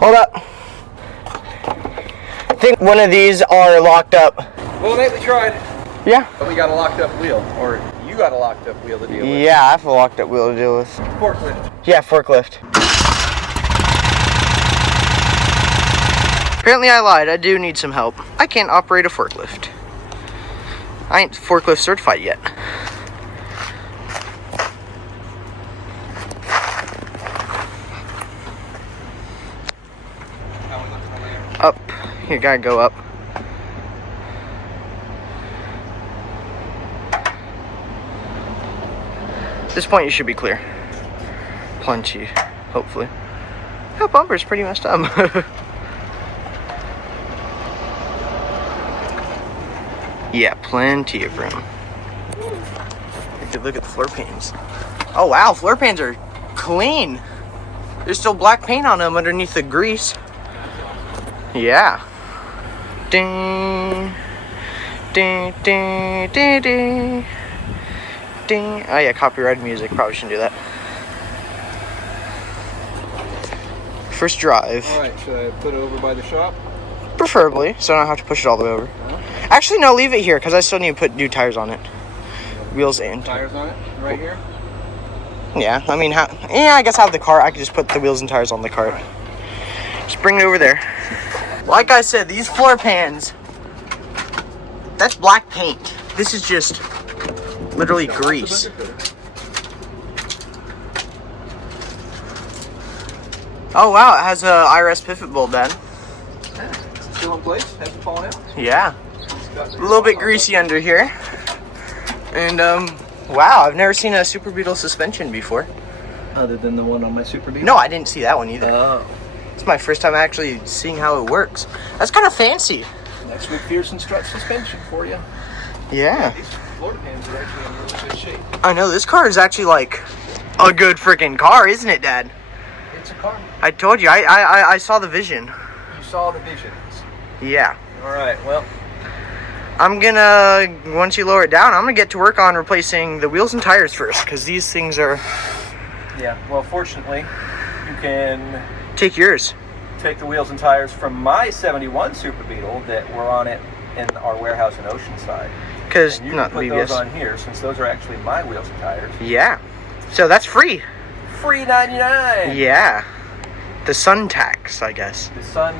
Hold up. I think one of these are locked up. Well, Nate, we tried. Yeah. But we got a locked up wheel, or you got a locked up wheel to deal with. Yeah, I have a locked up wheel to deal with. Forklift. Yeah, forklift. Apparently I lied. I do need some help. I can't operate a forklift. I ain't forklift certified yet. Up. You gotta go up. At this point you should be clear. Plenty, hopefully. That bumper's pretty messed up. Yeah, plenty of room. You could look at the floor pans. Oh wow, floor pans are clean. There's still black paint on them underneath the grease. Yeah. Ding. Ding, ding, ding, ding. Ding. Oh yeah, copyrighted music. Probably shouldn't do that. First drive. Alright, should I put it over by the shop? Preferably, so I don't have to push it all the way over. Actually, no, leave it here, because I still need to put new tires on it. Wheels and tires on it? Right here? Yeah, I mean, yeah, I guess I have the cart. I could just put the wheels and tires on the cart. Just bring it over there. Like I said, these floor pans, that's black paint. This is just literally grease. Oh, wow, it has a IRS pivot bowl, Dad. Yeah, still in place? Hasn't fallen out? Yeah. A little bit greasy under here. And, wow, I've never seen a Super Beetle suspension before. Other than the one on my Super Beetle? No, I didn't see that one either. Oh. It's my first time actually seeing how it works. That's kind of fancy. That's McPherson strut suspension for you. Yeah. These floor pans are actually in really good shape. I know, this car is actually like a good freaking car, isn't it, Dad? It's a car. I told you, I saw the vision. You saw the visions. Yeah. Alright, well. I'm gonna, once you lower it down, I'm gonna get to work on replacing the wheels and tires first, because these things are... Yeah, well, fortunately, you can... Take yours. Take the wheels and tires from my 71 Super Beetle that were on it in our warehouse in Oceanside. Because, you not can put BBS. those on here, since those are actually my wheels and tires. Yeah. So that's free. Free 99! Yeah. The sun tax, I guess. The sun,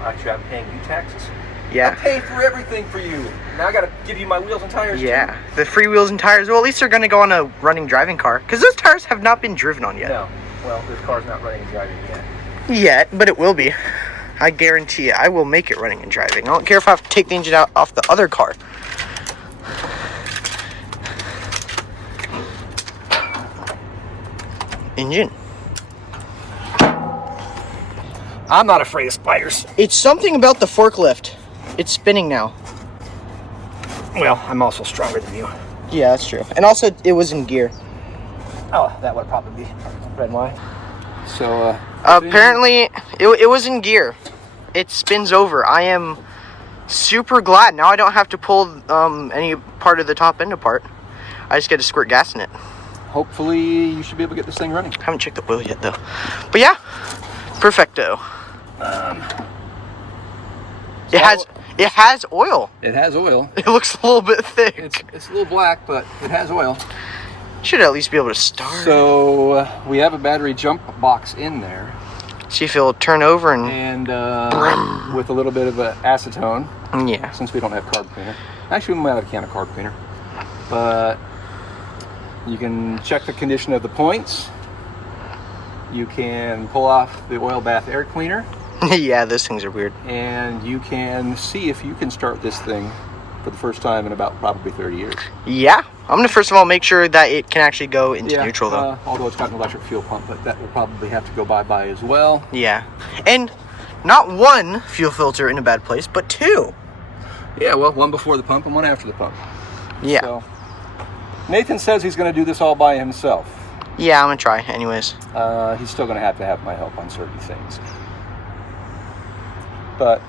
actually I'm paying you taxes. Yeah. I pay for everything for you. Now I gotta give you my wheels and tires Yeah. too. The free wheels and tires, well, at least they're gonna go on a running driving car. Because those tires have not been driven on yet. No. Well, this car's not running and driving yet. Yet, but it will be. I guarantee you, I will make it running and driving. I don't care if I have to take the engine out off the other car. Engine. I'm not afraid of spiders. It's something about the forklift. It's spinning now. Well, I'm also stronger than you. Yeah, that's true. And also, it was in gear. Oh, that would probably be red and white. So, apparently, it was in gear. It spins over. I am super glad. Now I don't have to pull any part of the top end apart. I just get to squirt gas in it. Hopefully, you should be able to get this thing running. I haven't checked the oil yet, though. But yeah, perfecto. It has oil. It has oil. It looks a little bit thick. It's a little black, but it has oil. Should at least be able to start. So we have a battery jump box in there. See if it'll turn over and with a little bit of acetone. Yeah. Since we don't have carb cleaner. Actually, we might have a can of carb cleaner. But you can check the condition of the points. You can pull off the oil bath air cleaner. Yeah, those things are weird. And you can see if you can start this thing for the first time in about probably 30 years. Yeah. I'm going to first of all make sure that it can actually go into neutral, though. Although it's got an electric fuel pump, but that will probably have to go bye-bye as well. Yeah. And not one fuel filter in a bad place, but two. Yeah, well, one before the pump and one after the pump. Yeah. So, Nathan says he's going to do this all by himself. Yeah, I'm going to try anyways. He's still going to have my help on certain things. But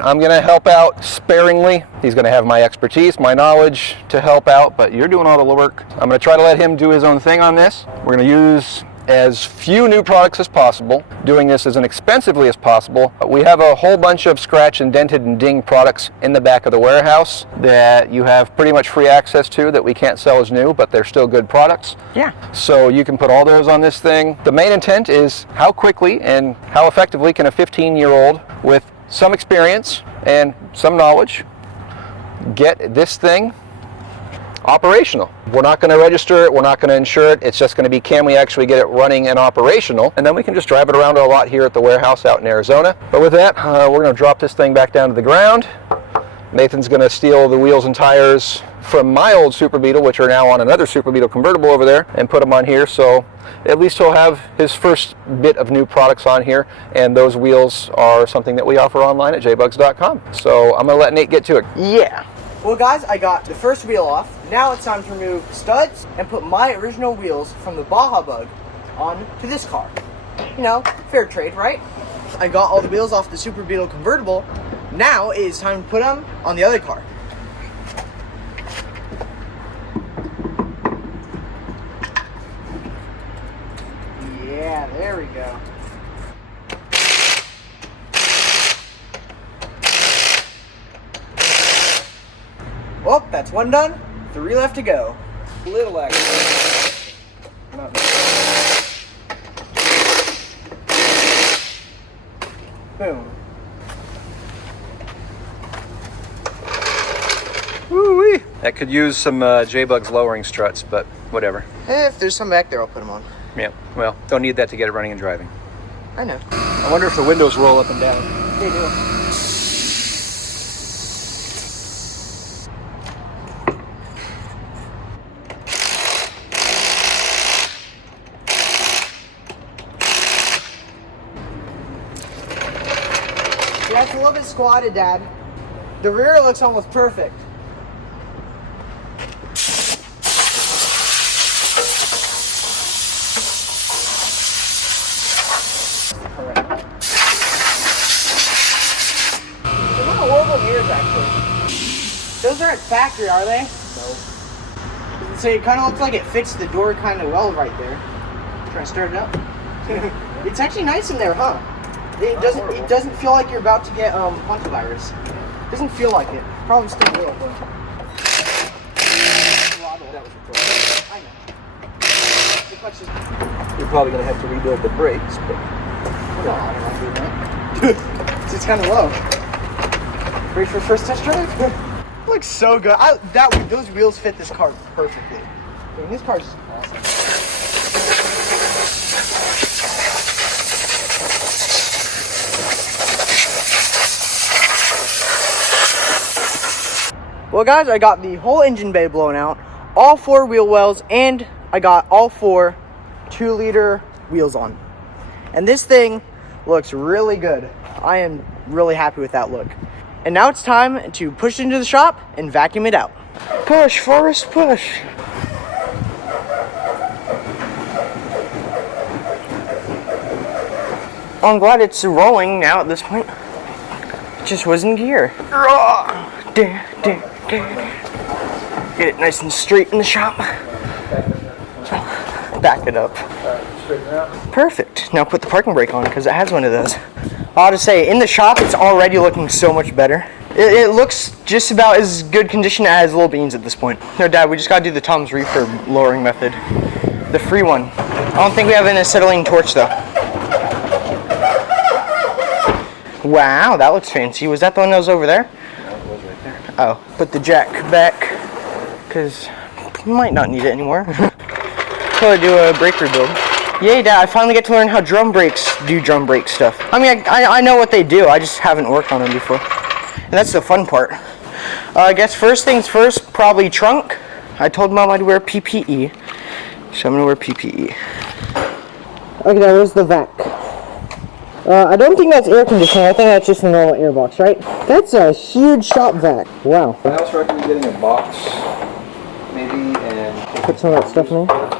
I'm going to help out sparingly. He's going to have my expertise, my knowledge to help out, but you're doing all the work. I'm going to try to let him do his own thing on this. We're going to use as few new products as possible, doing this as inexpensively as possible. We have a whole bunch of scratch and dented and dinged products in the back of the warehouse that you have pretty much free access to that we can't sell as new, but they're still good products. Yeah. So you can put all those on this thing. The main intent is how quickly and how effectively can a 15-year-old with some experience and some knowledge get this thing operational. We're not going to register it, we're not going to insure it, it's just going to be, can we actually get it running and operational, and then we can just drive it around a lot here at the warehouse out in Arizona. But with that, we're going to drop this thing back down to the ground. Nathan's going to steal the wheels and tires from my old Super Beetle, which are now on another Super Beetle Convertible over there, and put them on here, so at least he'll have his first bit of new products on here, and those wheels are something that we offer online at JBugs.com. So I'm going to let Nate get to it. Yeah. Well guys, I got the first wheel off. Now it's time to remove studs and put my original wheels from the Baja Bug on to this car. You know, fair trade, right? I got all the wheels off the Super Beetle Convertible. Now it is time to put them on the other car. Yeah, there we go. Well, that's one done. 3 left to go. Little action. Boom. Woo-wee. That could use some JBugs lowering struts, but whatever. If there's some back there, I'll put them on. Yeah, well, don't need that to get it running and driving. I know. I wonder if the windows roll up and down. They do. Yeah, it's a little bit squatted, Dad. The rear looks almost perfect. They're not horrible mirrors, actually. Those aren't factory, are they? No. So it kind of looks like it fits the door kind of well right there. Try to start it up. It's actually nice in there, huh? It doesn't feel like you're about to get puntavirus. It doesn't feel like it. Probably still will, but. I know. The clutch is. You're probably going to have to rebuild the brakes, but No, I don't want to do that. It's kind of low. Ready for first test drive? Looks so good. Those wheels fit this car perfectly. I mean, this car's awesome. Well guys, I got the whole engine bay blown out, all 4 wheel wells, and I got all 4 2-liter wheels on. And this thing looks really good. I am really happy with that look. And now it's time to push it into the shop and vacuum it out. Push, Forrest, push. I'm glad it's rolling now at this point. It just was in gear. Get it nice and straight in the shop. Back it up. Perfect. Now put the parking brake on because it has one of those. I ought to say, in the shop, it's already looking so much better. It looks just about as good condition as Little Beans at this point. No, Dad, we just gotta do the Tom's refurb lowering method. The free one. I don't think we have an acetylene torch though. Wow, that looks fancy. Was that the one that was over there? No, it was right there. Oh, put the jack back, because we might not need it anymore. Probably do a brake rebuild. Yay, Dad, I finally get to learn how drum brakes do drum brake stuff. I mean, I know what they do, I just haven't worked on them before. And that's the fun part. I guess first things first, probably trunk. I told Mom I'd wear PPE, so I'm gonna wear PPE. Okay, now where's the vac? I don't think that's air conditioning, I think that's just a normal air box, right? That's a huge shop vac. Wow. I also recommend getting a box, maybe, and put some of that stuff in there.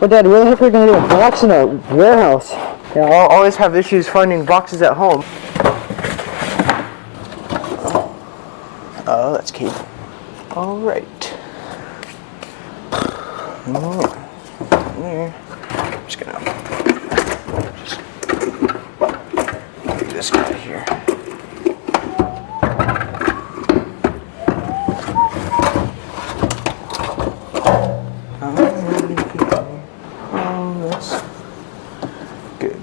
Well, Dad, where the heck are we going to do a box in a warehouse? Yeah, I'll always have issues finding boxes at home. Oh, that's key. All right. I'm just gonna Good.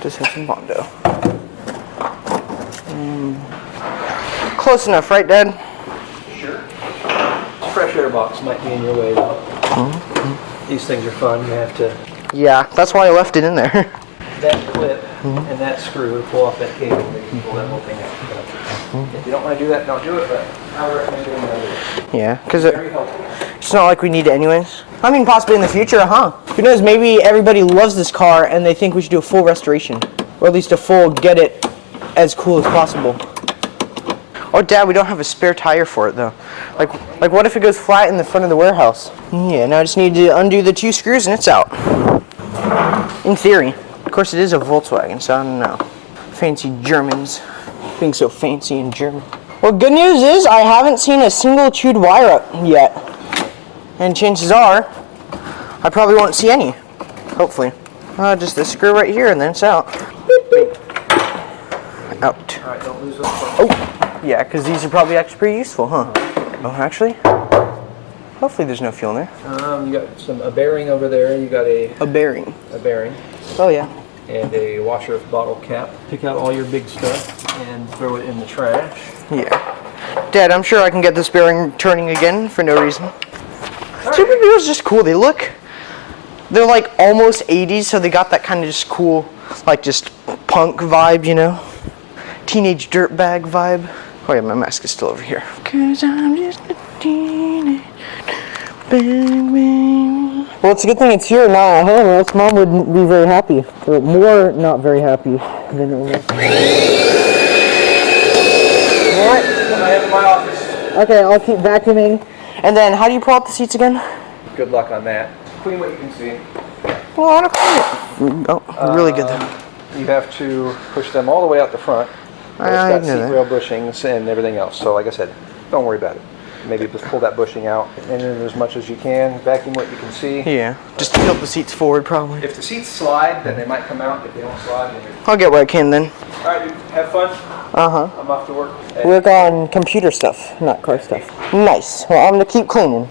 Just have some Bondo. Close enough, right, Dad? Sure. Fresh air box might be in your way though. These things are fun. You have to. Yeah, that's why I left it in there. That clip and that screw to pull off that cable, then you can pull that whole thing out. If you don't want to do that, don't do it, but I would recommend doing that. Yeah, because Very helpful. it's not like we need it anyways. I mean, possibly in the future, huh? Who knows, maybe everybody loves this car and they think we should do a full restoration. Or at least a full get it as cool as possible. Oh, Dad, we don't have a spare tire for it, though. Like what if it goes flat in the front of the warehouse? Yeah, now I just need to undo the 2 screws and it's out. In theory. Of course, it is a Volkswagen, so I don't know. Fancy Germans. Being so fancy and German. Well, good news is I haven't seen a single chewed wire up yet. And chances are, I probably won't see any. Hopefully. Just this screw right here and then it's out. Beep, beep. Out. Alright, don't lose those parts. Oh, yeah, because these are probably actually pretty useful, huh? Oh, actually? Hopefully there's no fuel in there. You got a bearing over there. You got a bearing. A bearing. Oh, yeah. And a washer bottle cap. Pick out all your big stuff and throw it in the trash. Yeah. Dad, I'm sure I can get this bearing turning again for no reason. Super Beetle's just cool. They're like almost 80s, so they got that kind of just cool, like just punk vibe, you know? Teenage dirtbag vibe. Oh yeah, my mask is still over here. 'Cause I'm just a teenage baby. Well, it's a good thing it's here, not at home, or else Mom wouldn't be very happy. Or more not very happy than normal. What? I have in my office. Okay, I'll keep vacuuming. And then, how do you pull out the seats again? Good luck on that. Clean what you can see. Well, I don't clean it. Oh, really good though. You have to push them all the way out the front. It's got seat rail bushings and everything else. So like I said, don't worry about it. Maybe just pull that bushing out and then as much as you can, vacuum what you can see. Yeah, just to tilt the seats forward probably. If the seats slide, then they might come out. If they don't slide, then I'll get what I can then. Alright, dude, have fun. Uh-huh. I'm off to work. Work on computer stuff, not car stuff. Nice. Well, I'm gonna keep cleaning.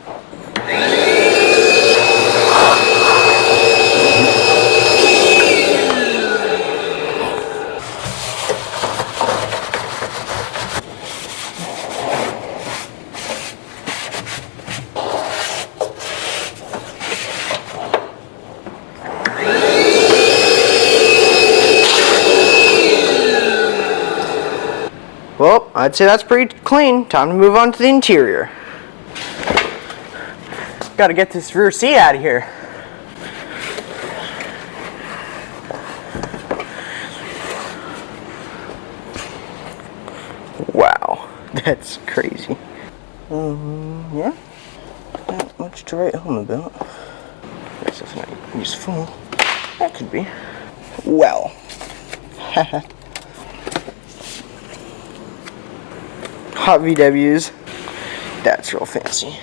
Well, I'd say that's pretty clean. Time to move on to the interior. Gotta get this rear seat out of here. Wow, that's crazy. Yeah, not much to write home about. That's if not useful. That could be. Well. Hot VWs. That's real fancy.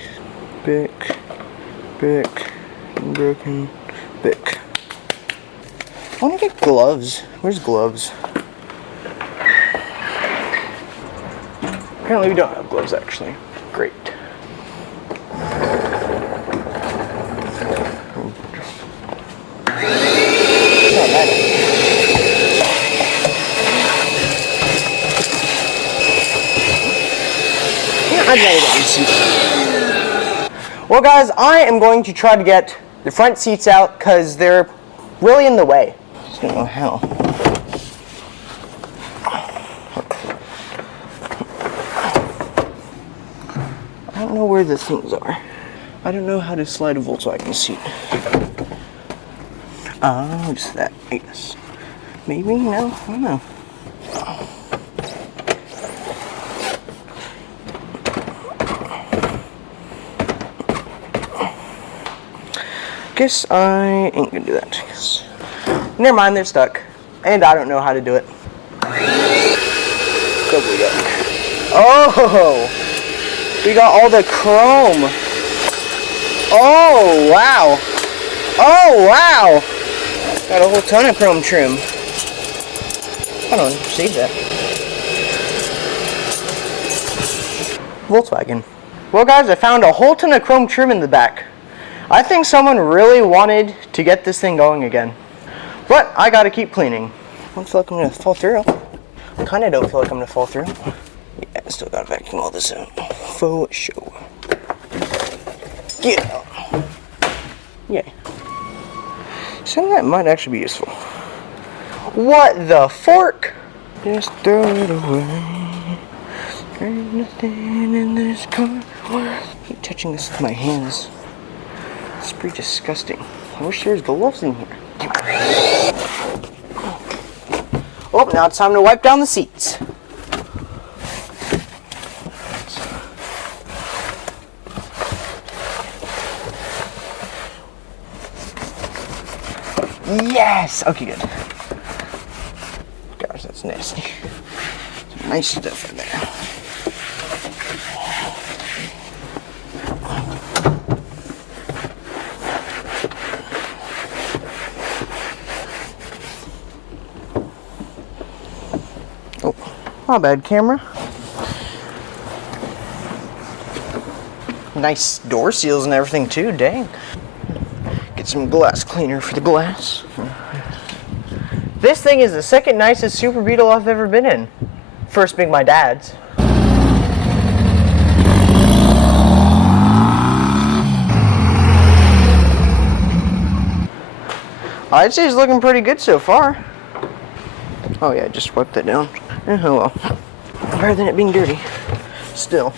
Bic, broken, Bic. I want to get gloves. Where's gloves? Apparently we don't have gloves actually. Great. Well guys, I am going to try to get the front seats out because they're really in the way. Just don't know how. I don't know where the things are. I don't know how to slide a Volkswagen seat. Oh, just that, I guess. Maybe, no, I don't know. Guess I ain't gonna do that. Never mind, they're stuck. And I don't know how to do it. Oh! We got all the chrome. Oh, wow. Oh, wow. Got a whole ton of chrome trim. Hold on, save that. Volkswagen. Well, guys, I found a whole ton of chrome trim in the back. I think someone really wanted to get this thing going again. But I gotta keep cleaning. I don't feel like I'm gonna fall through. I kinda don't feel like I'm gonna fall through. Yeah, I still gotta vacuum all this out. For sure. Get out. Yeah. Some of that might actually be useful. What the fork? Just throw it away. There's nothing in this car. I keep touching this with my hands. It's pretty disgusting. I wish there was gloves in here. Oh, now it's time to wipe down the seats. Yes! Okay, good. Gosh, that's nasty. Some nice stuff in there. Oh, my bad, camera. Nice door seals and everything too, dang. Get some glass cleaner for the glass. This thing is the second nicest Super Beetle I've ever been in. First being my dad's. I'd say it's looking pretty good so far. Oh yeah, just wipe that down. Oh well. Better than it being dirty. Still.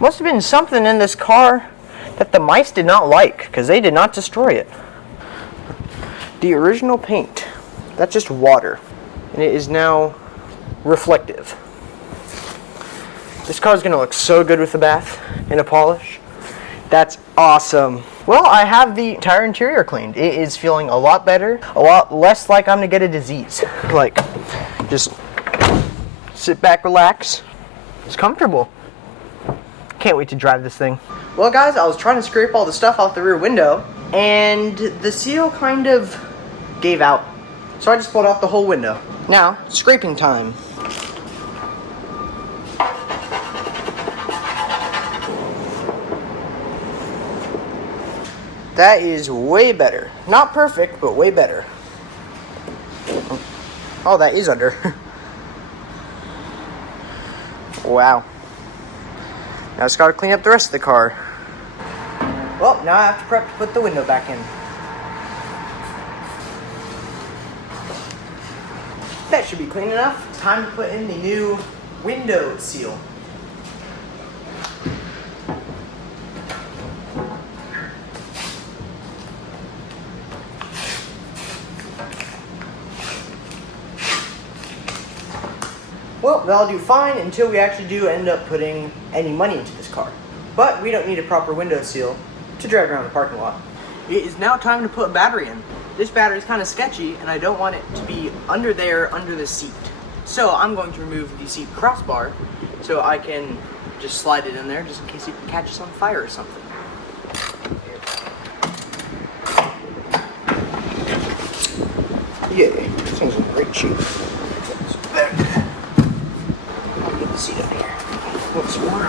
Must have been something in this car that the mice did not like, because they did not destroy it. The original paint, that's just water, and it is now reflective. This car is going to look so good with a bath and a polish. That's awesome. Well, I have the entire interior cleaned. It is feeling a lot better, a lot less like I'm going to get a disease. Like, just sit back, relax. It's comfortable. Can't wait to drive this thing. Well guys, I was trying to scrape all the stuff off the rear window and the seal kind of gave out. So I just pulled out the whole window. Now, scraping time. That is way better. Not perfect, but way better. Oh, that is under. Wow. Now I just gotta clean up the rest of the car. Well, now I have to prep to put the window back in. That should be clean enough. Time to put in the new window seal. Well, that'll do fine until we actually do end up putting any money into this car. But we don't need a proper window seal to drive around the parking lot. It is now time to put a battery in. This battery is kind of sketchy and I don't want it to be under there, under the seat. So I'm going to remove the seat crossbar so I can just slide it in there just in case it catches on fire or something. Yeah, this thing's in great shape. It's better. Seat up here. Once more.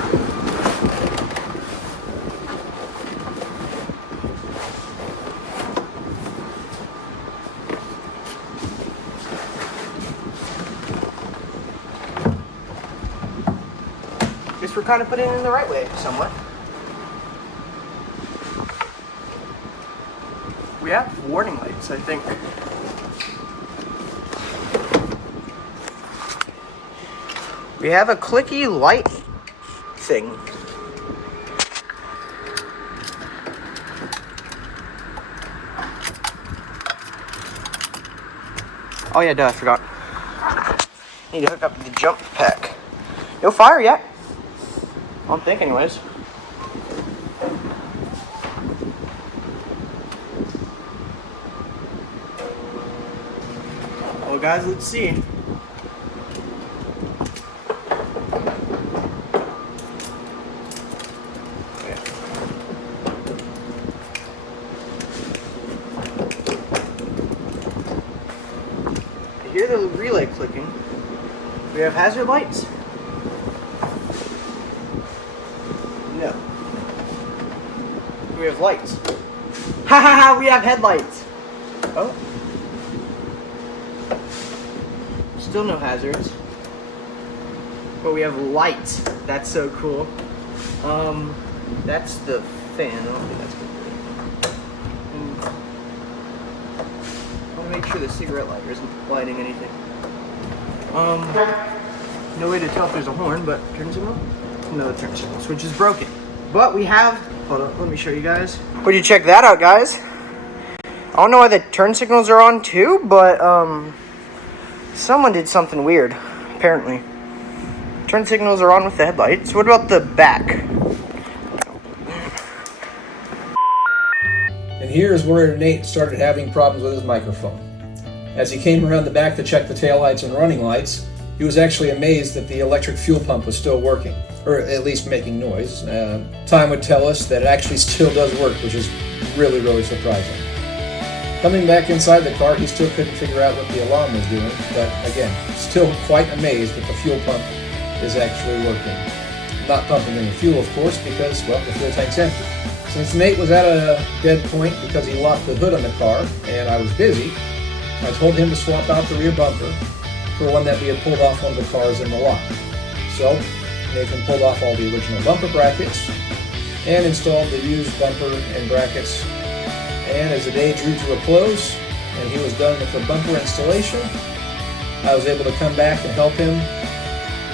Guess we're kind of putting it in the right way, somewhat. We have warning lights, I think. We have a clicky light thing. Oh yeah, duh, I forgot. Need to hook up the jump pack. No fire yet. I don't think anyways. Well guys, let's see. Hear the relay clicking. We have hazard lights? No. We have lights? Ha ha ha, we have headlights. Oh. Still no hazards. But we have lights. That's so cool. That's the fan. I don't think that's good. I want to make sure the cigarette lighter isn't lighting anything. No way to tell if there's a horn, but turn signal? No, the turn signal switch is broken. But we have, hold on, let me show you guys. Would you check that out, guys? I don't know why the turn signals are on too, but someone did something weird, apparently. Turn signals are on with the headlights. What about the back? And here is where Nate started having problems with his microphone. As he came around the back to check the taillights and running lights, he was actually amazed that the electric fuel pump was still working, or at least making noise. Time would tell us that it actually still does work, which is really, really surprising. Coming back inside the car, he still couldn't figure out what the alarm was doing, but again, still quite amazed that the fuel pump is actually working. Not pumping any fuel, of course, because, well, the fuel tank's empty. Since Nate was at a dead point because he locked the hood on the car, and I was busy, I told him to swap out the rear bumper for one that we had pulled off one of the cars in the lot. So, Nathan pulled off all the original bumper brackets and installed the used bumper and brackets. And as the day drew to a close and he was done with the bumper installation, I was able to come back and help him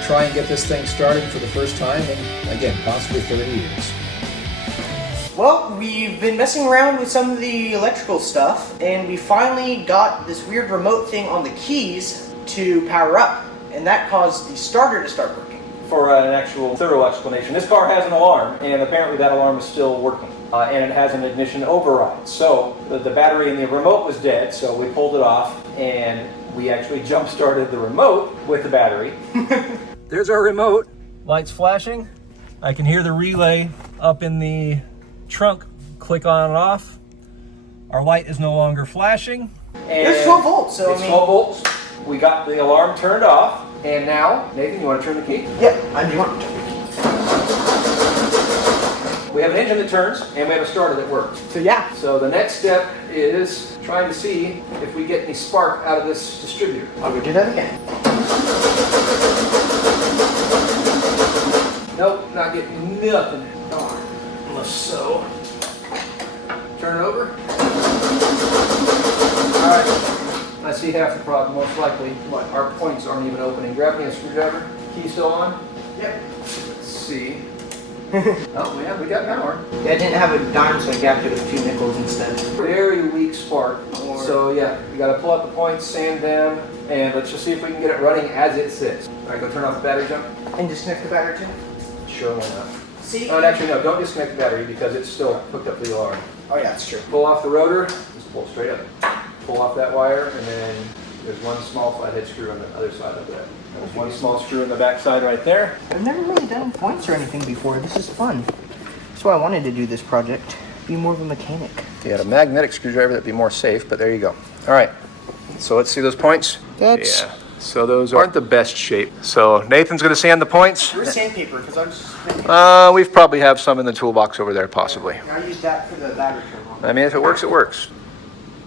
try and get this thing started for the first time in, again, possibly 30 years. Well, we've been messing around with some of the electrical stuff, and we finally got this weird remote thing on the keys to power up, and that caused the starter to start working. For an actual thorough explanation, this car has an alarm, and apparently that alarm is still working, and it has an ignition override. So the battery in the remote was dead, so we pulled it off, and we actually jump-started the remote with the battery. There's our remote. Lights flashing. I can hear the relay up in the trunk click on and off. Our light is no longer flashing. And it's 12 volts, so it's 12 volts. We got the alarm turned off, and now, Nathan, you want to turn the key? Yep, I do want to. We have an engine that turns, and we have a starter that works. So yeah. So the next step is trying to see if we get any spark out of this distributor. I'll go do that again. Nope, not getting nothing. Darn. Unless so. Turn it over. Alright. I see half the problem, most likely. What? Our points aren't even opening. Grab me a screwdriver. Key still on? Yep. Let's see. Oh, yeah, we got power. Yeah, I didn't have a dime, so I gapped it with 2 nickels instead. Very weak spark. So yeah, we gotta pull out the points, sand them, and let's just see if we can get it running as it sits. Alright, go turn off the battery jump. And disconnect the battery too? Sure, why not? See? Oh, and actually no, don't disconnect the battery because it's still hooked up to the alarm. Oh yeah, that's true. Pull off the rotor, just pull straight up. Pull off that wire, and then there's one small flathead screw on the other side of that. There's one small screw in the back side right there. I've never really done points or anything before. This is fun. That's why I wanted to do this project. Be more of a mechanic. If you had a magnetic screwdriver, that'd be more safe, but there you go. All right, so let's see those points. That's... Yeah, so those aren't the best shape. So Nathan's gonna sand the points. Where's sandpaper? Because I'm just... We probably have some in the toolbox over there, possibly. I use that for the battery terminal. I mean, if it works, it works.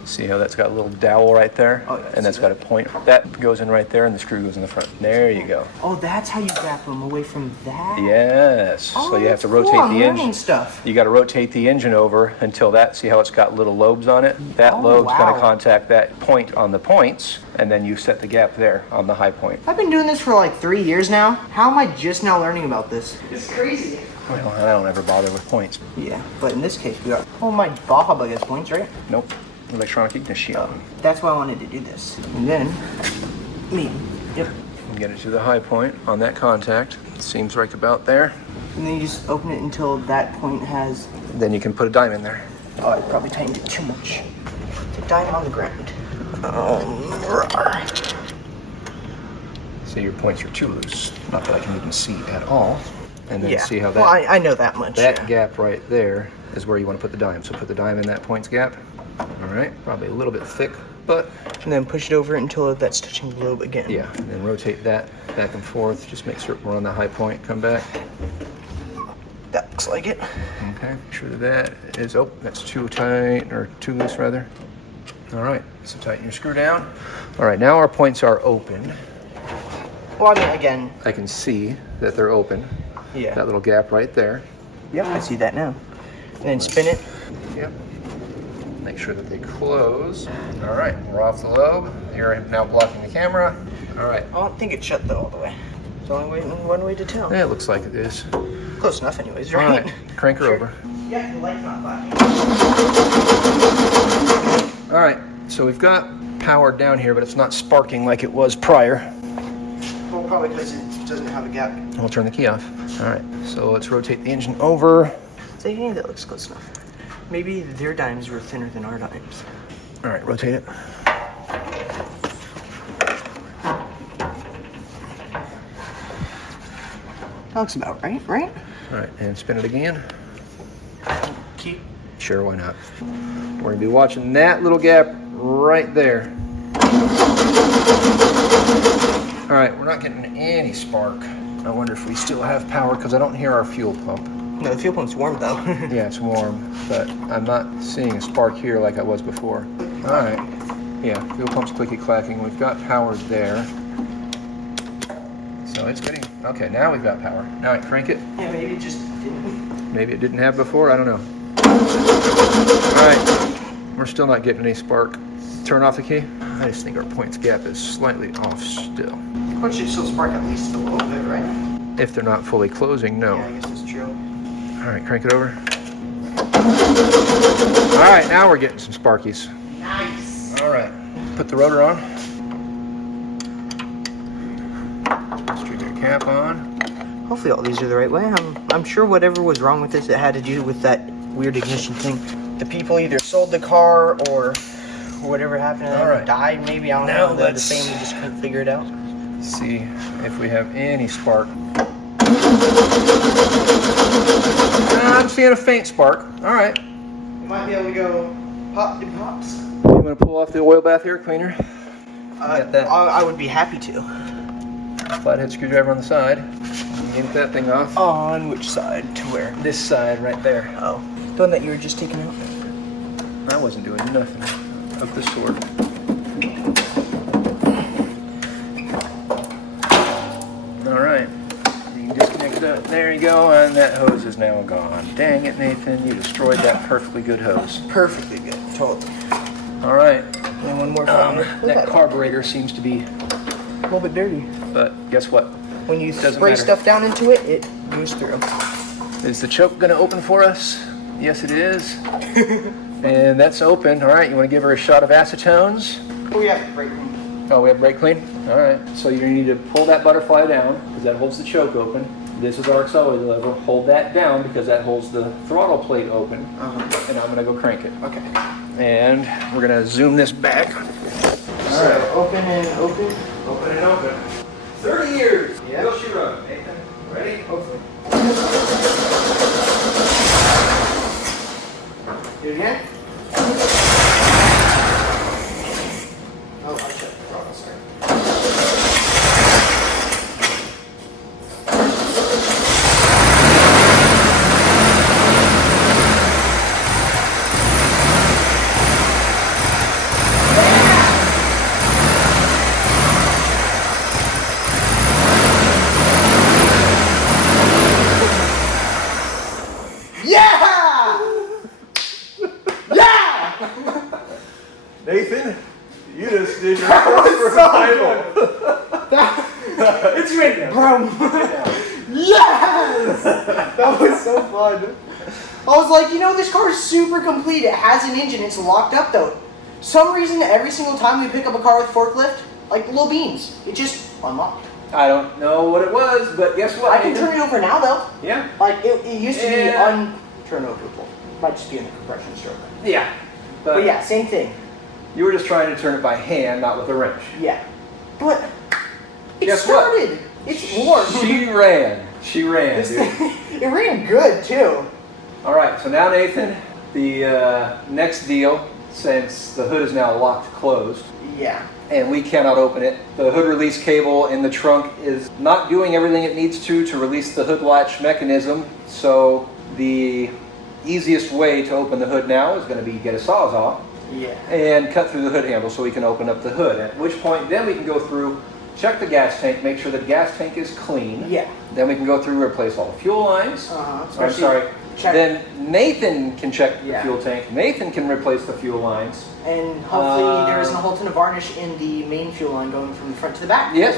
See how that's got a little dowel right there? Oh, yeah, and that's got a point. That goes in right there, and the screw goes in the front. There you go. Oh, that's how you zap them away from that? Yes. Oh, so you have to rotate cool. the engine. Stuff. You got to rotate the engine over until that, see how it's got little lobes on it? That lobe's going to contact that point on the points, and then you set the gap there on the high point. I've been doing this for like 3 years now. How am I just now learning about this? It's crazy. Well, I don't ever bother with points. Yeah, but in this case, we got... Oh, my Baja Bug has points, right? Nope. Electronic ignition. That's why I wanted to do this. And then, yep. Get it to the high point on that contact. Seems like about there. And then you just open it until that point has... Then you can put a dime in there. Oh, I probably tightened it too much. The dime on the ground. See, your points are too loose. Not that I can even see at all. And then see how that... Well, I know that much. That gap right there is where you want to put the dime. So put the dime in that points gap. All right, probably a little bit thick, but... And then push it over until that's touching the lobe again. Yeah, and then rotate that back and forth. Just make sure we're on the high point. Come back. That looks like it. Okay, make sure that is, oh, that's too tight, or too loose rather. All right, so tighten your screw down. All right, now our points are open. Well, I mean, again. I can see that they're open. Yeah. That little gap right there. Yep, I see that now. And then spin it. Yep. Make sure that they close. All right, we're off the lobe. You're now blocking the camera. All right. I don't think it's shut though all the way. There's only one way to tell. Yeah, it looks like it is. Close enough anyways, All right? right, crank her over. Yeah, the light's not flashing. All right, so we've got power down here, but it's not sparking like it was prior. Well, probably because it doesn't have a gap. We'll turn the key off. All right, so let's rotate the engine over. So I think that looks close enough. Maybe their dimes were thinner than our dimes. All right, rotate it. That looks about right? All right, and spin it again. Keep. Sure, why not? We're gonna be watching that little gap right there. All right, we're not getting any spark. I wonder if we still have power because I don't hear our fuel pump. No, the fuel pump's warm though. Yeah, it's warm, but I'm not seeing a spark here like I was before. All right, yeah, fuel pump's clicky-clacking. We've got power there. So it's getting, okay, now we've got power. Now I crank it. Yeah, maybe it just didn't. Maybe it didn't have before, I don't know. All right, we're still not getting any spark. Turn off the key. I just think our points gap is slightly off still. But it should still spark at least a little bit, right? If they're not fully closing, no. Yeah, I guess that's true. All right, crank it over. All right, now we're getting some sparkies. Nice. All right, put the rotor on. Screw your cap on. Hopefully all these are the right way. I'm sure whatever was wrong with this, it had to do with that weird ignition thing. The people either sold the car or whatever happened to them, All right. died maybe. I don't Now know. The let's family just couldn't figure it out. See if we have any spark. I'm seeing a faint spark. All right. You might be able to go pop to pops. You want to pull off the oil bath air cleaner? Get that I would be happy to. flathead screwdriver on the side. Yank that thing off. On which side? To where? This side right there. Oh, the one that you were just taking out? I wasn't doing nothing of the sort. All right. You can disconnect that. There you go, and that hose is now gone. Dang it, Nathan. You destroyed that perfectly good hose. Perfectly good. Totally. All right. And one more. That carburetor seems to be, a little bit dirty. but guess what? When you Doesn't spray matter. stuff down into it, it goes through. Is the choke going to open for us? Yes, it is. And that's open. All right, you want to give her a shot of acetones? Oh yeah, brake clean. Oh, we have brake clean? All right, so you need to pull that butterfly down because that holds the choke open. This is our accelerator lever. Hold that down because that holds the throttle plate open. And I'm going to go crank it. Okay. And we're going to zoom this back. All right. Open and open. Open and open. 30 years. Yeah. Will she run? Nathan, ready? Hopefully. Do it again. Oh, I shut the throttle, sorry. Nathan, you just did your first survival. It's written, bro. Yes! That was so fun. I was like, this car is super complete. It has an engine. It's locked up though. Some reason, every single time we pick up a car with forklift, like little beans, it just unlocked. I don't know what it was, but guess what? I can turn it over now though. Yeah. Like it used to be unturnoverable. Might just be in the compression stroke. Yeah. But yeah, same thing. You were just trying to turn it by hand, not with a wrench. Yeah. But it Guess started. What? It's warm. She ran. She ran, This dude. thing, it ran good too. All right, so now Nathan, the next deal, since the hood is now locked closed, Yeah. And we cannot open it. The hood release cable in the trunk is not doing everything it needs to release the hood latch mechanism. So the easiest way to open the hood now is going to be get a Sawzall. Yeah. And cut through the hood handle so we can open up the hood. At which point then we can go through, check the gas tank, make sure the gas tank is clean. Yeah. Then we can go through, replace all the fuel lines. I'm sorry. Check. Then Nathan can check the Yeah. fuel tank. Nathan can replace the fuel lines. And hopefully there isn't a whole ton of varnish in the main fuel line going from the front to the back. Yes.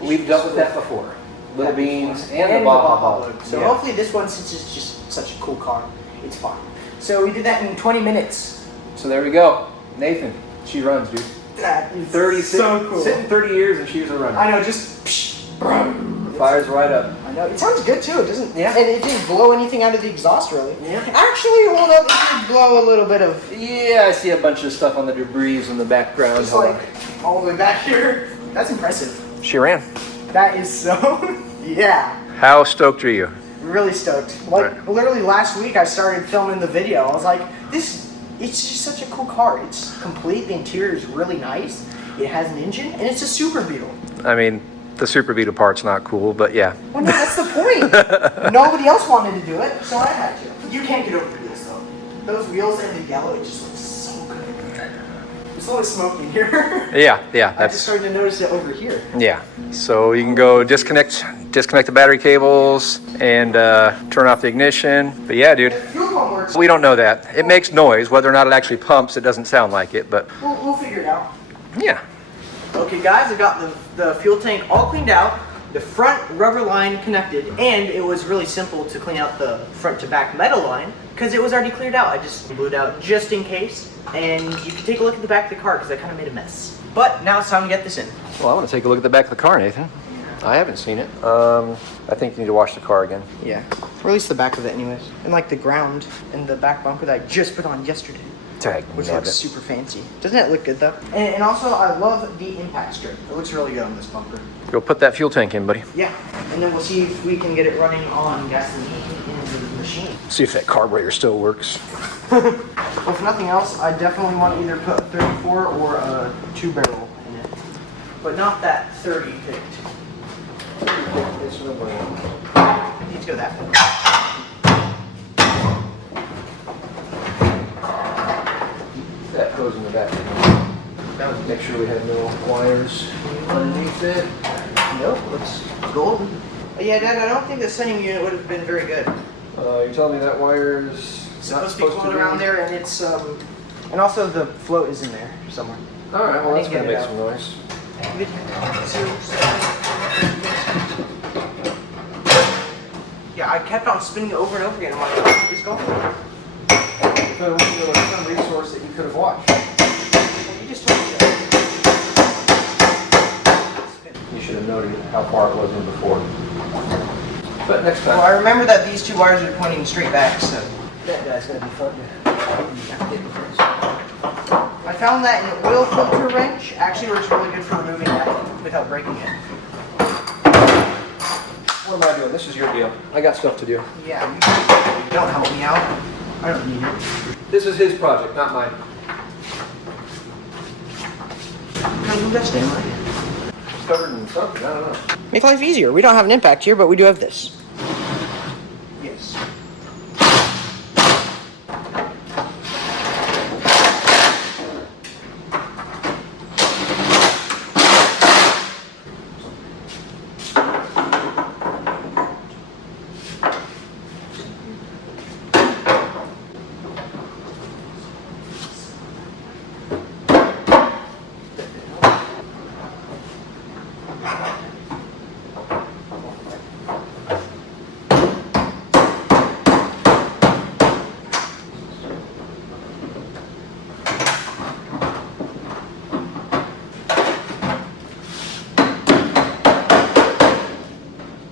We've dealt with that before. Little Beans and the Baja Bug. So hopefully this one, since it's just such a cool car, it's fine. So we did that in 20 minutes. So there we go. Nathan, she runs, dude. That is 30, so cool. Sitting 30 years and she's a runner. I know, just psh, brum. Fires right up. I know, it sounds good too, it doesn't, Yeah. and it didn't blow anything out of the exhaust really. Yeah. Actually, hold up, it did blow a little bit of, Yeah, I see a bunch of stuff on the debris in the background. just like, all the way back here. That's impressive. She ran. That is so, yeah. How stoked are you? Really stoked. Like, Right. literally last week I started filming the video. I was like, it's just such a cool car. It's complete, the interior is really nice. It has an engine, and it's a Super Beetle. I mean, the Super Beetle part's not cool, but yeah. Well, no, that's the point. Nobody else wanted to do it, so I had to. You can't get over the wheels, though. Those wheels and the yellow, it just looks so good. It's always smoky in here. Yeah, I just started to notice it over here. Yeah. So you can go disconnect the battery cables and turn off the ignition. But yeah, dude, The fuel pump works. we don't know that. It makes noise. Whether or not it actually pumps, it doesn't sound like it, but We'll figure it out. yeah. Okay guys, I got the fuel tank all cleaned out, the front rubber line connected, and it was really simple to clean out the front to back metal line because it was already cleared out. I just blew it out just in case, and you can take a look at the back of the car because I kind of made a mess. But now it's time to get this in. Well, I want to take a look at the back of the car, Nathan. I haven't seen it. I think you need to wash the car again. Yeah, or at least the back of it anyways. And like the ground and the back bumper that I just put on yesterday. Which looks super fancy. Doesn't it look good though? And also I love the impact strip. It looks really good on this bumper. Go put that fuel tank in, buddy. Yeah, and then we'll see if we can get it running on gasoline in the machine. See if that carburetor still works. Well, if nothing else, I definitely want to either put a 34 or a 2-barrel in it. But not that 30 picked. It's no bueno. Need to go that way. That goes in the back. Make sure we have no wires underneath it. Nope, looks golden. Yeah, Dad, I don't think the sending unit would have been very good. You're telling me that wire is Supposed to be floating around there, and it's and also the float is in there somewhere. All right, well I that's didn't gonna get make it some noise. Yeah, I kept on spinning it over and over again. I'm like, oh, it's going. Some resource that you could have watched. You just told me that. You should have noted how far it was in before. But next Well, I time. remember that these two wires are pointing straight back, so. That guy's gonna be fun. I found that an oil filter wrench actually works really good for removing that without breaking it. What am I doing? This is your deal. I got stuff to do. Yeah, you don't help me out. I don't need it. This is his project, not mine. Can I move that stand light? It's covered in something, I don't know. Make life easier. We don't have an impact here, but we do have this. Yes.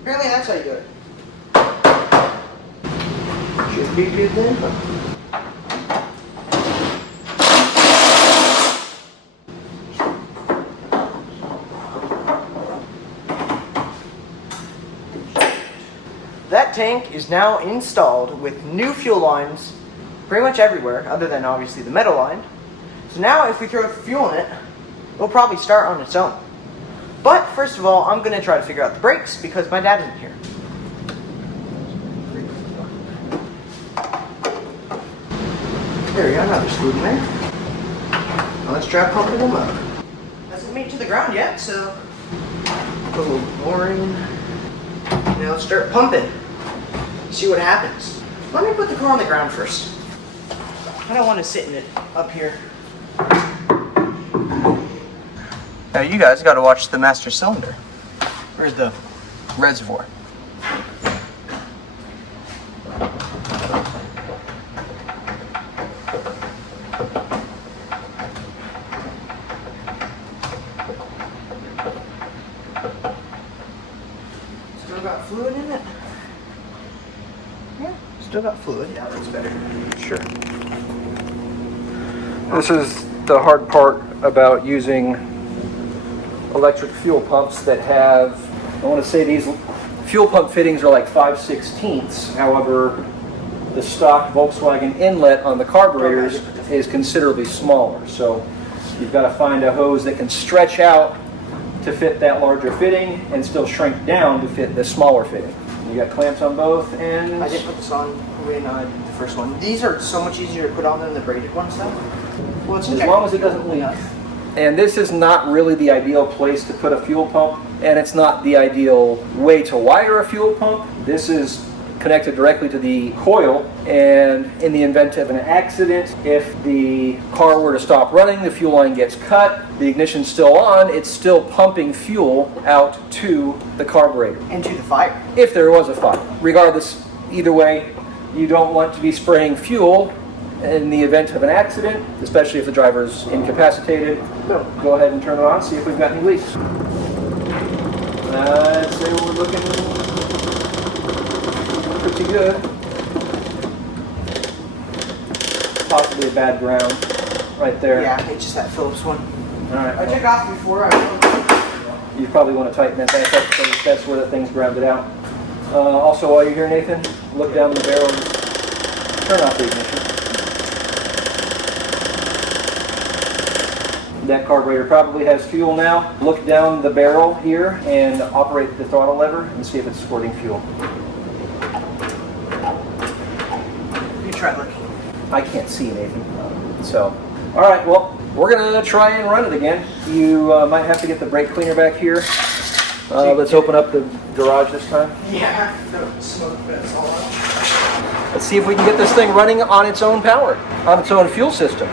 Apparently that's how you do it. Should be good then. That tank is now installed with new fuel lines pretty much everywhere, other than obviously the metal line. So now if we throw fuel in it, it'll probably start on its own. But first of all, I'm gonna try to figure out the brakes because my dad isn't here. There we go, another screw in there. Now let's try pumping them up. Hasn't made it to the ground yet, so put a little more in. Now let's start pumping. See what happens. Let me put the car on the ground first. I don't want to sit in it up here. Now you guys got to watch the master cylinder. Where's the reservoir? Still got fluid in it? Yeah, still got fluid. Yeah, that's better. Sure. This is the hard part about using electric fuel pumps that have, I want to say these fuel pump fittings are like 5/16. However, the stock Volkswagen inlet on the carburetors is considerably smaller. So you've got to find a hose that can stretch out to fit that larger fitting and still shrink down to fit the smaller fitting. You got clamps on both ends. I didn't put this on when I did the first one. These are so much easier to put on than the braided ones though. Well, it's as long as it doesn't leak. And this is not really the ideal place to put a fuel pump, and it's not the ideal way to wire a fuel pump. This is connected directly to the coil, and in the event of an accident, if the car were to stop running, the fuel line gets cut, the ignition's still on, it's still pumping fuel out to the carburetor. Into the fire. If there was a fire. Regardless, either way, you don't want to be spraying fuel in the event of an accident, especially if the driver's incapacitated. So go ahead and turn it on, see if we've got any leaks. I'd say we're looking pretty good. Possibly a bad ground right there. Yeah, it's just that Phillips one. All right. I took off before. You probably want to tighten that back up because that's where the thing's grounded out. Also, while you're here, Nathan, look down the barrel and turn off the ignition. That carburetor probably has fuel now. Look down the barrel here and operate the throttle lever and see if it's squirting fuel. You try looking. I can't see, Nathan. So, all right, well, we're gonna try and run it again. You might have to get the brake cleaner back here. Let's open up the garage this time. Yeah, the smoke vents all out. Let's see if we can get this thing running on its own power, on its own fuel system.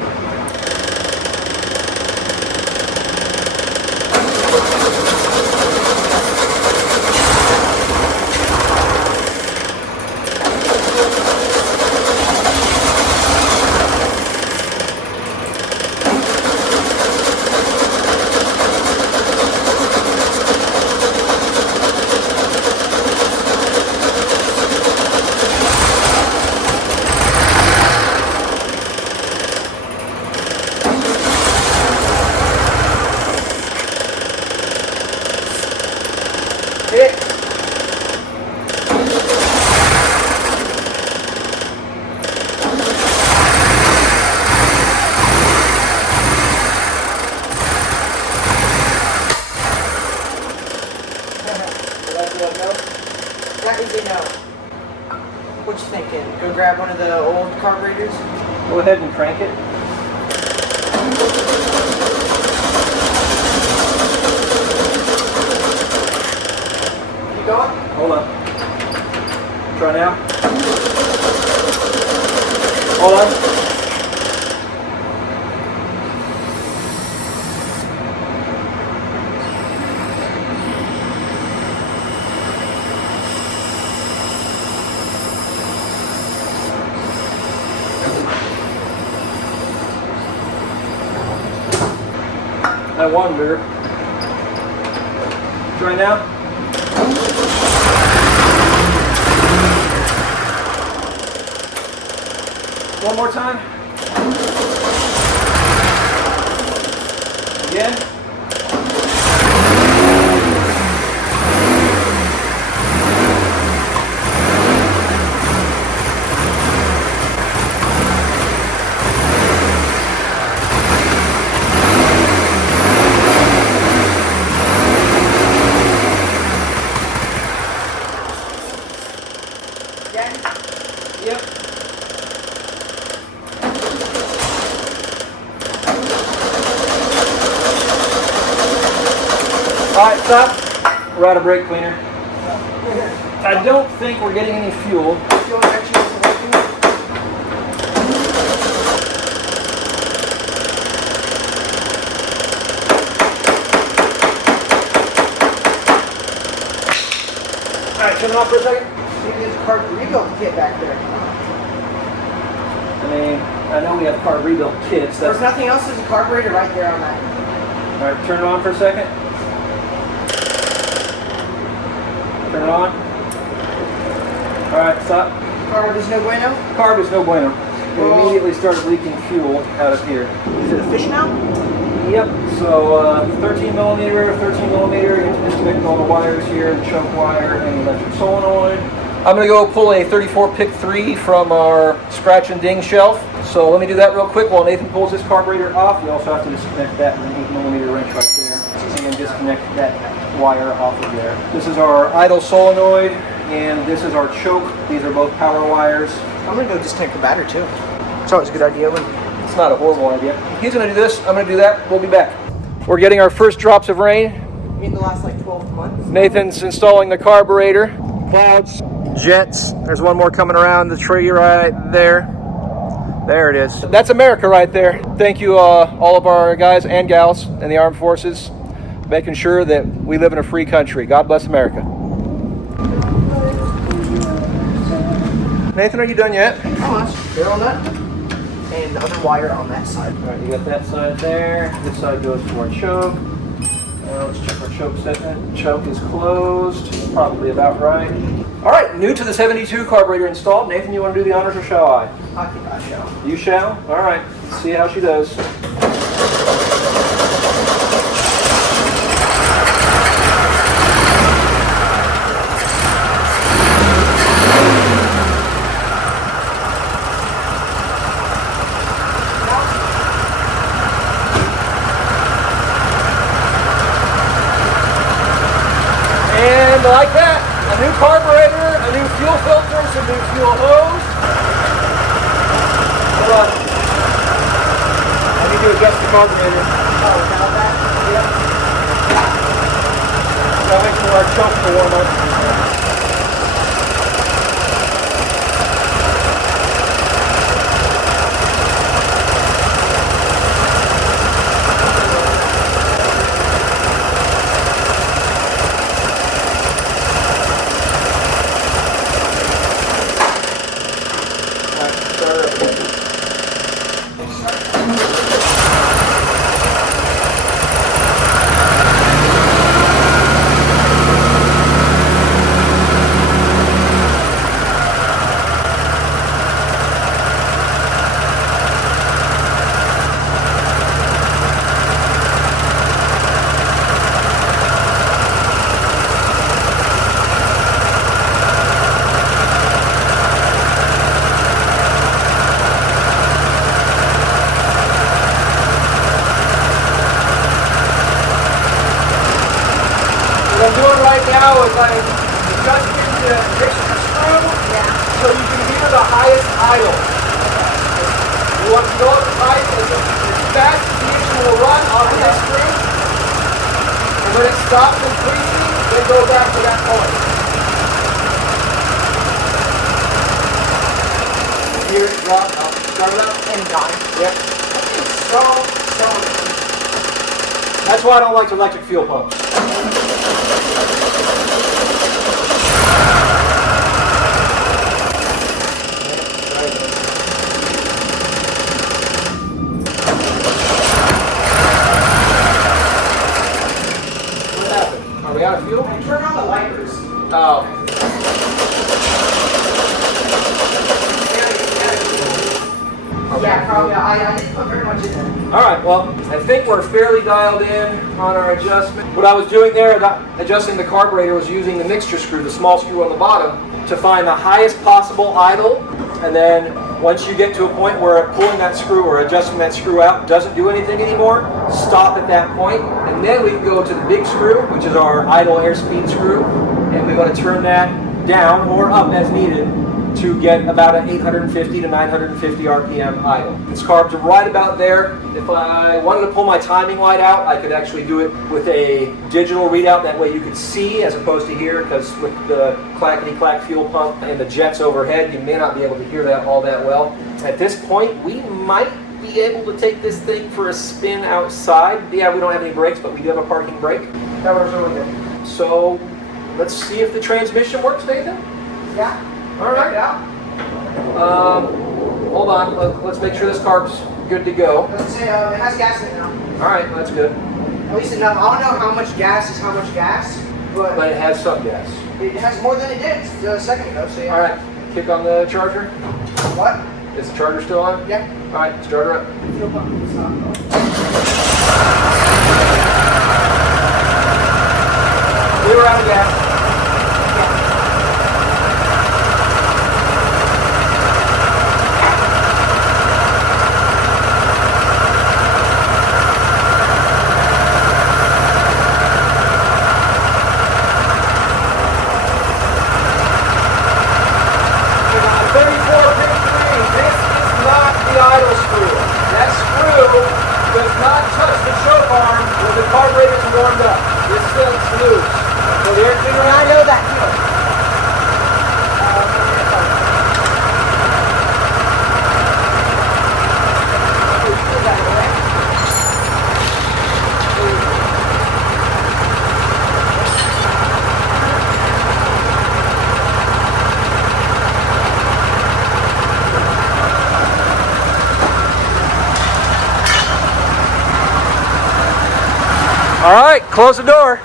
That is a no. What you thinking? Go grab one of the old carburetors? Go ahead and crank it. You going? Hold on. Try now. Hold on. I wonder. Try now. One more time. Again. Stop. We're out of brake cleaner. I don't think we're getting any fuel. Alright, turn it off for a second. Maybe there's a car rebuild kit back there. I mean, I know we have car rebuilt kits. There's nothing else, there's a carburetor right there on that. Alright, turn it on for a second. Turn it on. Alright, stop. Carb is no bueno? Carb is no bueno. We immediately started leaking fuel out of here. Is it a fish now? Yep, so 13 millimeter, disconnecting all the wires here, the choke wire and the electric solenoid. I'm going to go pull a 34 pick 3 from our scratch and ding shelf. So let me do that real quick while Nathan pulls this carburetor off. You also have to disconnect that with an 8 millimeter wrench right there and disconnect that wire off of there. This is our idle solenoid and this is our choke. These are both power wires. I'm going to go disconnect the battery too. It's always a good idea when... It's not a horrible idea. He's going to do this, I'm going to do that, we'll be back. We're getting our first drops of rain. In the last like 12 months? Nathan's installing the carburetor. Clouds, jets, there's one more coming around the tree right there. There it is. That's America right there. Thank you all of our guys and gals in the armed forces, making sure that we live in a free country. God bless America. Nathan, are you done yet? Almost. Barrel nut and the other wire on that side. All right, you got that side there. This side goes to our choke. Let's check our choke setting. Choke is closed. Probably about right. All right, new to the 72 carburetor installed. Nathan, you want to do the honors or shall I? I think I shall. You shall? All right, let's see how she does. And like that, a new carburetor, a new fuel filter, some new fuel hose. Hold on. I need to adjust the carburetor. Oh, without that? Yeah. Gotta wait for our choke to warm up. What I'm doing right now is I'm adjusting the mixture screw so you can hear the highest idle. You want to know what the highest is. As fast as the engine will run off of that screw. And when it stops increasing, then go back to that point. Hear it drop. I'll start it up And die. Yep. So. That's why I don't like electric fuel pumps. What happened? Are we out of fuel? Turn on the wipers. Oh. Yeah, probably. I didn't put very much in there. Alright, well, I think we're fairly dialed in on our adjustment. What I was doing there, adjusting the carburetor, was using the mixture screw, the small screw on the bottom, to find the highest possible idle. And then once you get to a point where pulling that screw or adjusting that screw out doesn't do anything anymore, stop at that point. And then we can go to the big screw, which is our idle airspeed screw. And we're going to turn that down or up as needed to get about an 850 to 950 RPM idle. It's carved right about there. If I wanted to pull my timing light out, I could actually do it with a digital readout. That way you could see as opposed to hear, because with the clackety-clack fuel pump and the jets overhead, you may not be able to hear that all that well. At this point, we might be able to take this thing for a spin outside. Yeah, we don't have any brakes, but we do have a parking brake. That works over there. So let's see if the transmission works, Nathan. Yeah. All right. Hold on. Let's make sure this carb's good to go. Let's say it has gas in it now. All right, that's good. At least enough. I don't know how much gas is how much gas, but it has some gas. It has more than it did a second ago. So yeah. All right. Kick on the charger. What? Is the charger still on? Yeah. All right. Start her up. Fuel pump. Stop. We were out of gas. Does not touch the choke arm when the carburetor is warmed up. This thing's loose. So the air cleaner, I know that too. all right, close the door.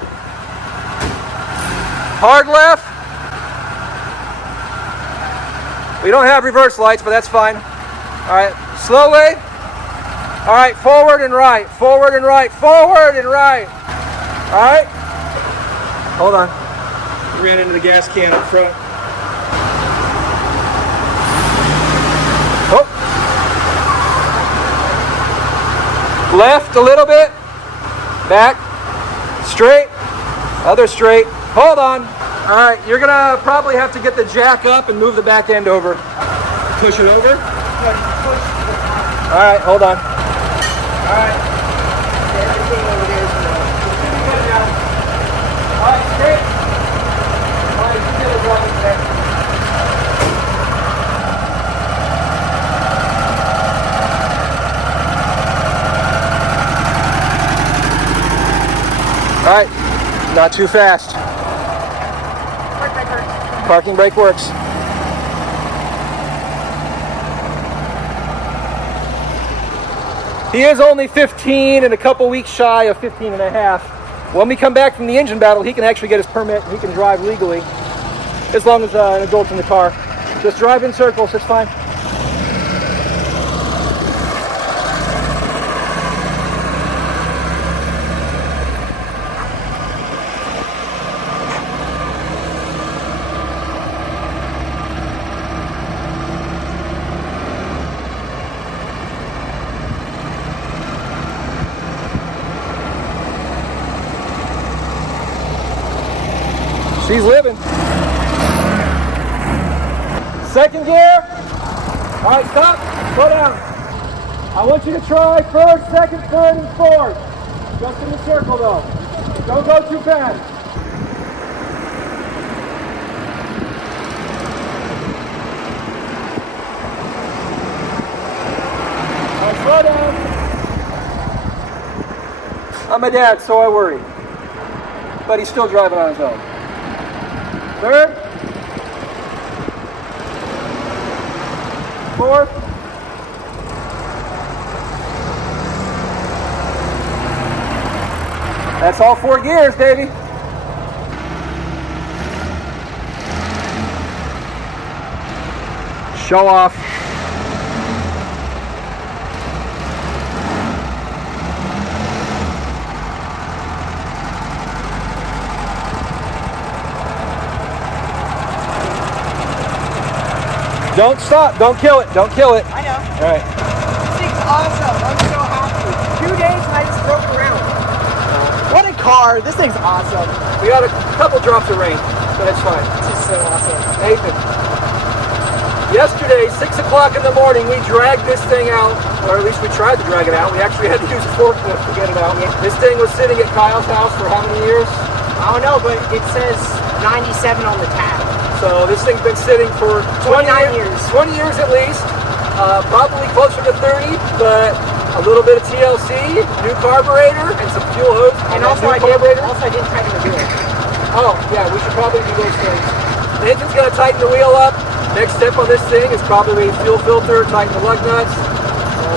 Hard left. We don't have reverse lights, but that's fine. All right, slowly. All right, forward and right, forward and right, forward and right. All right. Hold on. Ran into the gas can up front. Oh. Left a little bit. Back. Straight. Other straight. Hold on. All right, you're gonna probably have to get the jack up and move the back end over. Push it over. All right, hold on. All right. Everything over there is Good now. All right, straight. All right, you get it wrong there. All right, not too fast. Parking brake works. He is only 15 and a couple weeks shy of 15 and a half. When we come back from the engine battle, he can actually get his permit and he can drive legally, as long as an adult's in the car. Just drive in circles, it's fine. She's living. Second gear. All right, stop. Slow down. I want you to try first, second, third, and fourth. Just in the circle, though. Don't go too fast. All right, slow down. I'm a dad, so I worry. But he's still driving on his own. Third. Fourth. That's all 4 gears, baby. Show off. Don't stop. Don't kill it. Don't kill it. I know. All right. This thing's awesome. I'm so happy. 2 days and I just broke around. What a car. This thing's awesome. We got a couple drops of rain, but it's fine. This is so awesome. Nathan. Yesterday, 6 o'clock in the morning, we dragged this thing out, or at least we tried to drag it out. We actually had to use a forklift to get it out. Yeah. This thing was sitting at Kyle's house for how many years? I don't know, but it says 97 on the tab. So this thing's been sitting for 29 years. 20 years at least. Probably closer to 30, but a little bit of TLC, new carburetor, and some fuel hose. And also I didn't tighten the wheel. Oh, yeah, we should probably do those things. The engine's going to tighten the wheel up. Next step on this thing is probably fuel filter, tighten the lug nuts.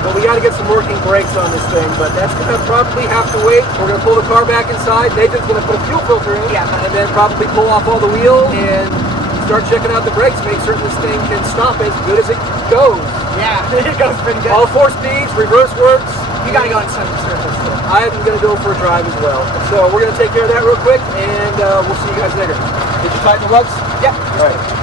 But we got to get some working brakes on this thing. But that's going to probably have to wait. We're going to pull the car back inside. Nathan's going to put a fuel filter in. Yeah. And then probably pull off all the wheels and start checking out the brakes. Make certain this thing can stop as good as it goes. Yeah, it goes pretty good. All 4 speeds, reverse works. You got to go on some surface too. I'm going to go for a drive as well. So we're going to take care of that real quick, and we'll see you guys later. Did you tighten the lugs? Yep. All right.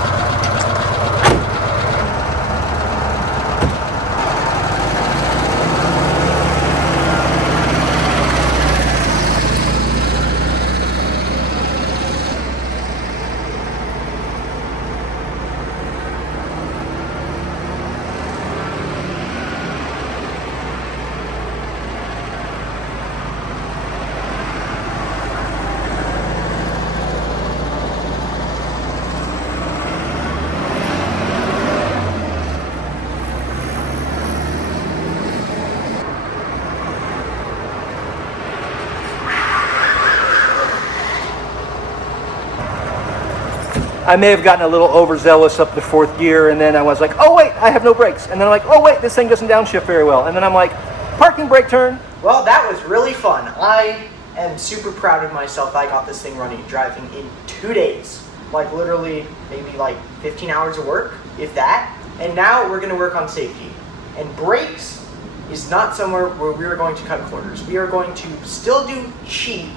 I may have gotten a little overzealous up to 4th gear, and then I was like, oh wait, I have no brakes. And then I'm like, oh wait, this thing doesn't downshift very well. And then I'm like, parking brake turn. Well, that was really fun. I am super proud of myself. I got this thing running, driving in 2 days. Like literally maybe like 15 hours of work, if that. And now we're gonna work on safety. And brakes is not somewhere where we are going to cut corners. We are going to still do cheap,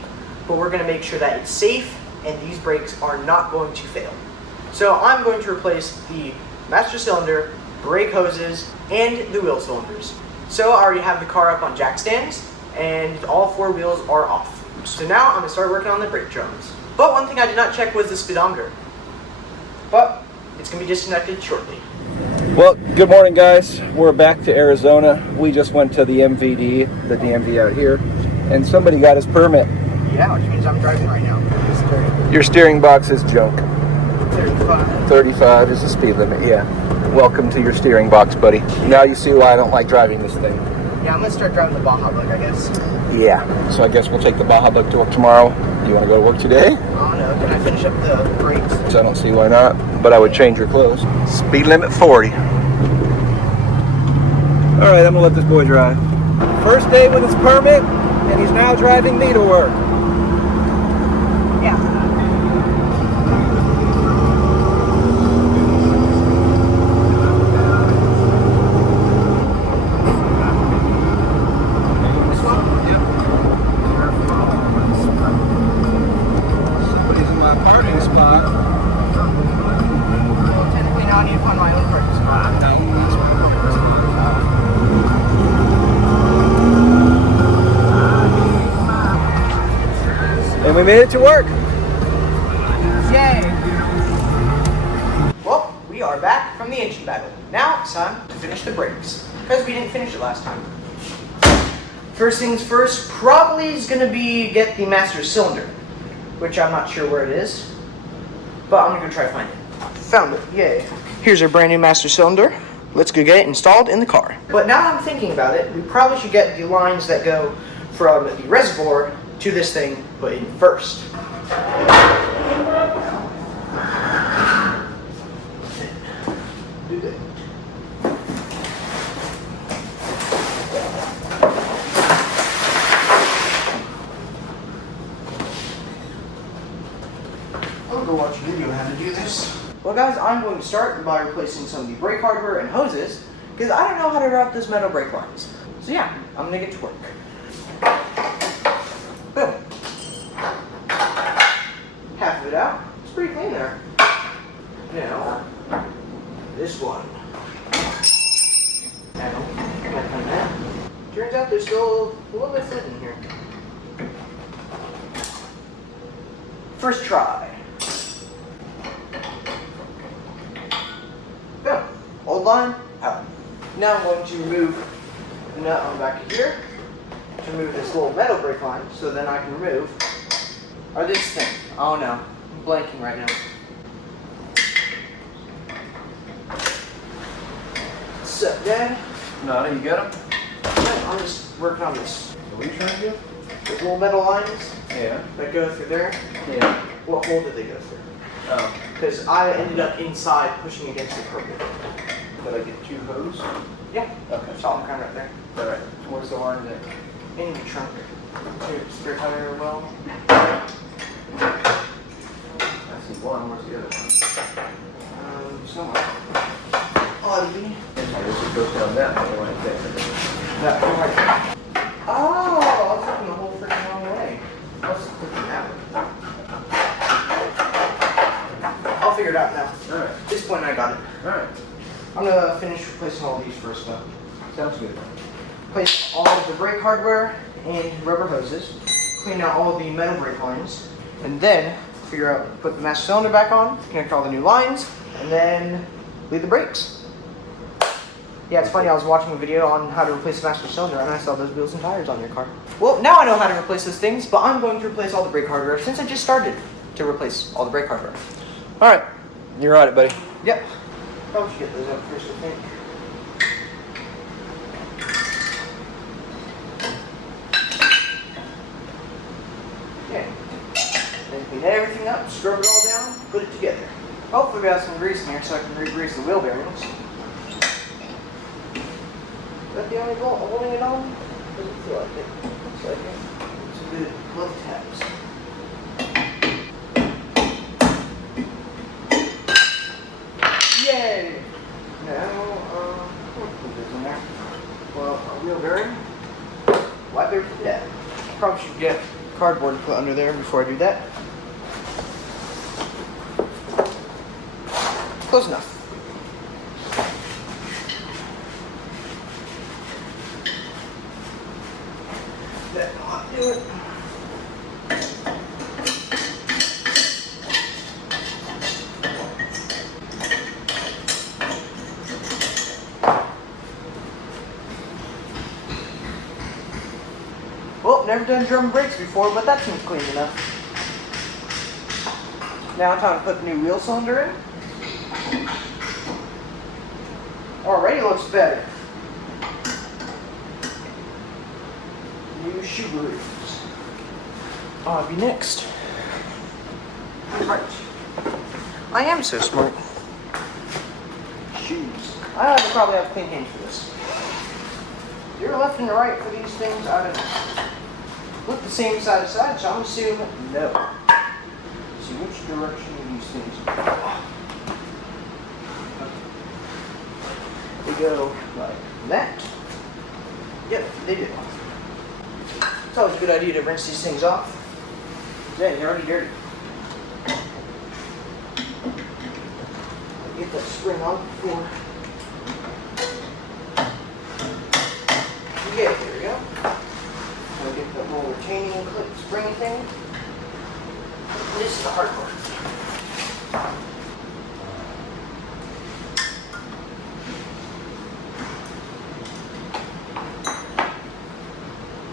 but we're gonna make sure that it's safe and these brakes are not going to fail. So I'm going to replace the master cylinder, brake hoses, and the wheel cylinders. So I already have the car up on jack stands, and all 4 wheels are off. So now I'm gonna start working on the brake drums. But one thing I did not check was the speedometer. But it's gonna be disconnected shortly. Well, good morning guys. We're back to Arizona. We just went to the MVD, the DMV out here, and somebody got his permit. Yeah, which means I'm driving right now. Your steering box is junk. 35. 35 is the speed limit, yeah. Welcome to your steering box, buddy. Now you see why I don't like driving this thing. Yeah, I'm gonna start driving the Baja Bug, I guess. Yeah. So I guess we'll take the Baja Bug to work tomorrow. You want to go to work today? I don't know. Can I finish up the brakes? So I don't see why not, but I would change your clothes. Speed limit 40. All right, I'm gonna let this boy drive. First day with his permit, and he's now driving me to work. Yeah. Somebody's in my parking spot. Well, technically now I need to find my own parking spot. And we made it to work. Yay! Well, we are back from the engine battle. Now it's time to finish the brakes, because we didn't finish it last time. First things first, probably is going to be get the master cylinder, which I'm not sure where it is, but I'm going to go try to find it. Found it, yay. Here's our brand new master cylinder. Let's go get it installed in the car. But now I'm thinking about it, we probably should get the lines that go from the reservoir to this thing put in first. I'll go watch a video on how to do this. Well guys, I'm going to start by replacing some of the brake hardware and hoses, because I don't know how to route this metal brake lines. So yeah, I'm going to get to work. Boom. Half of it out. It's pretty clean there. Now, this one. Turns out there's still a little bit thin in here. First try. Boom. old line out. Now I'm going to remove the nut on the back of here, to remove this little metal brake line, so then I can remove, or this thing. Oh no, I'm blanking right now. What's up, Dad? No, you got them? I'm just working on this. What are you trying to do? The little metal lines Yeah. that go through there. Yeah. What hole did they go through? Oh. Because I ended up inside pushing against the carpet. Did I get 2 hose? Yeah. Okay. Saw them kind of right there. Alright. Where's the line there? In the trunk. Spare tire well. I see one. Where's the other one? Somewhere. Ought to be. I guess it goes down that way right there. That one right there. Oh, I was looking the whole freaking wrong way. I was looking that way. I'll figure it out now. Alright. At this point, I got it. Alright. I'm gonna finish replacing all these first though. Sounds good. Replace all of the brake hardware and rubber hoses. Clean out all of the metal brake lines. And then figure out, put the master cylinder back on, connect all the new lines, and then leave the brakes. Yeah, it's funny, I was watching a video on how to replace the master cylinder and I saw those wheels and tires on your car. Well, now I know how to replace those things, but I'm going to replace all the brake hardware since I just started to replace all the brake hardware. Alright. You're on it, buddy. Yep. Probably should get those up first, I think. Okay. Then clean everything up, scrub it all down, put it together. Hopefully we have some grease in here so I can re-grease the wheel bearings. Is that the only bolt holding it on? Doesn't feel like it. Looks like it. Some good glove tabs. Yay! Now, what put this in there? Well, a wheel bearing. Wipe everything down. Probably should get cardboard to put under there before I do that. Close enough. That ought to do it. Well, never done German brakes before, but that seems clean enough. Now time to put the new wheel cylinder in. Already looks better. New shoe grooves. I'll be next. Right. I am so smart. Shoes. I probably have clean hands for this. You're left and right for these things, I don't know. Look the same side to side, so I'm assuming no. See which direction these things go. They go like that. Yep, they do. It's always a good idea to rinse these things off. Dang, they're already dirty. Get that spring on before. Yeah, here we go. I'll get that little retaining clip spring thing. This is the hard part.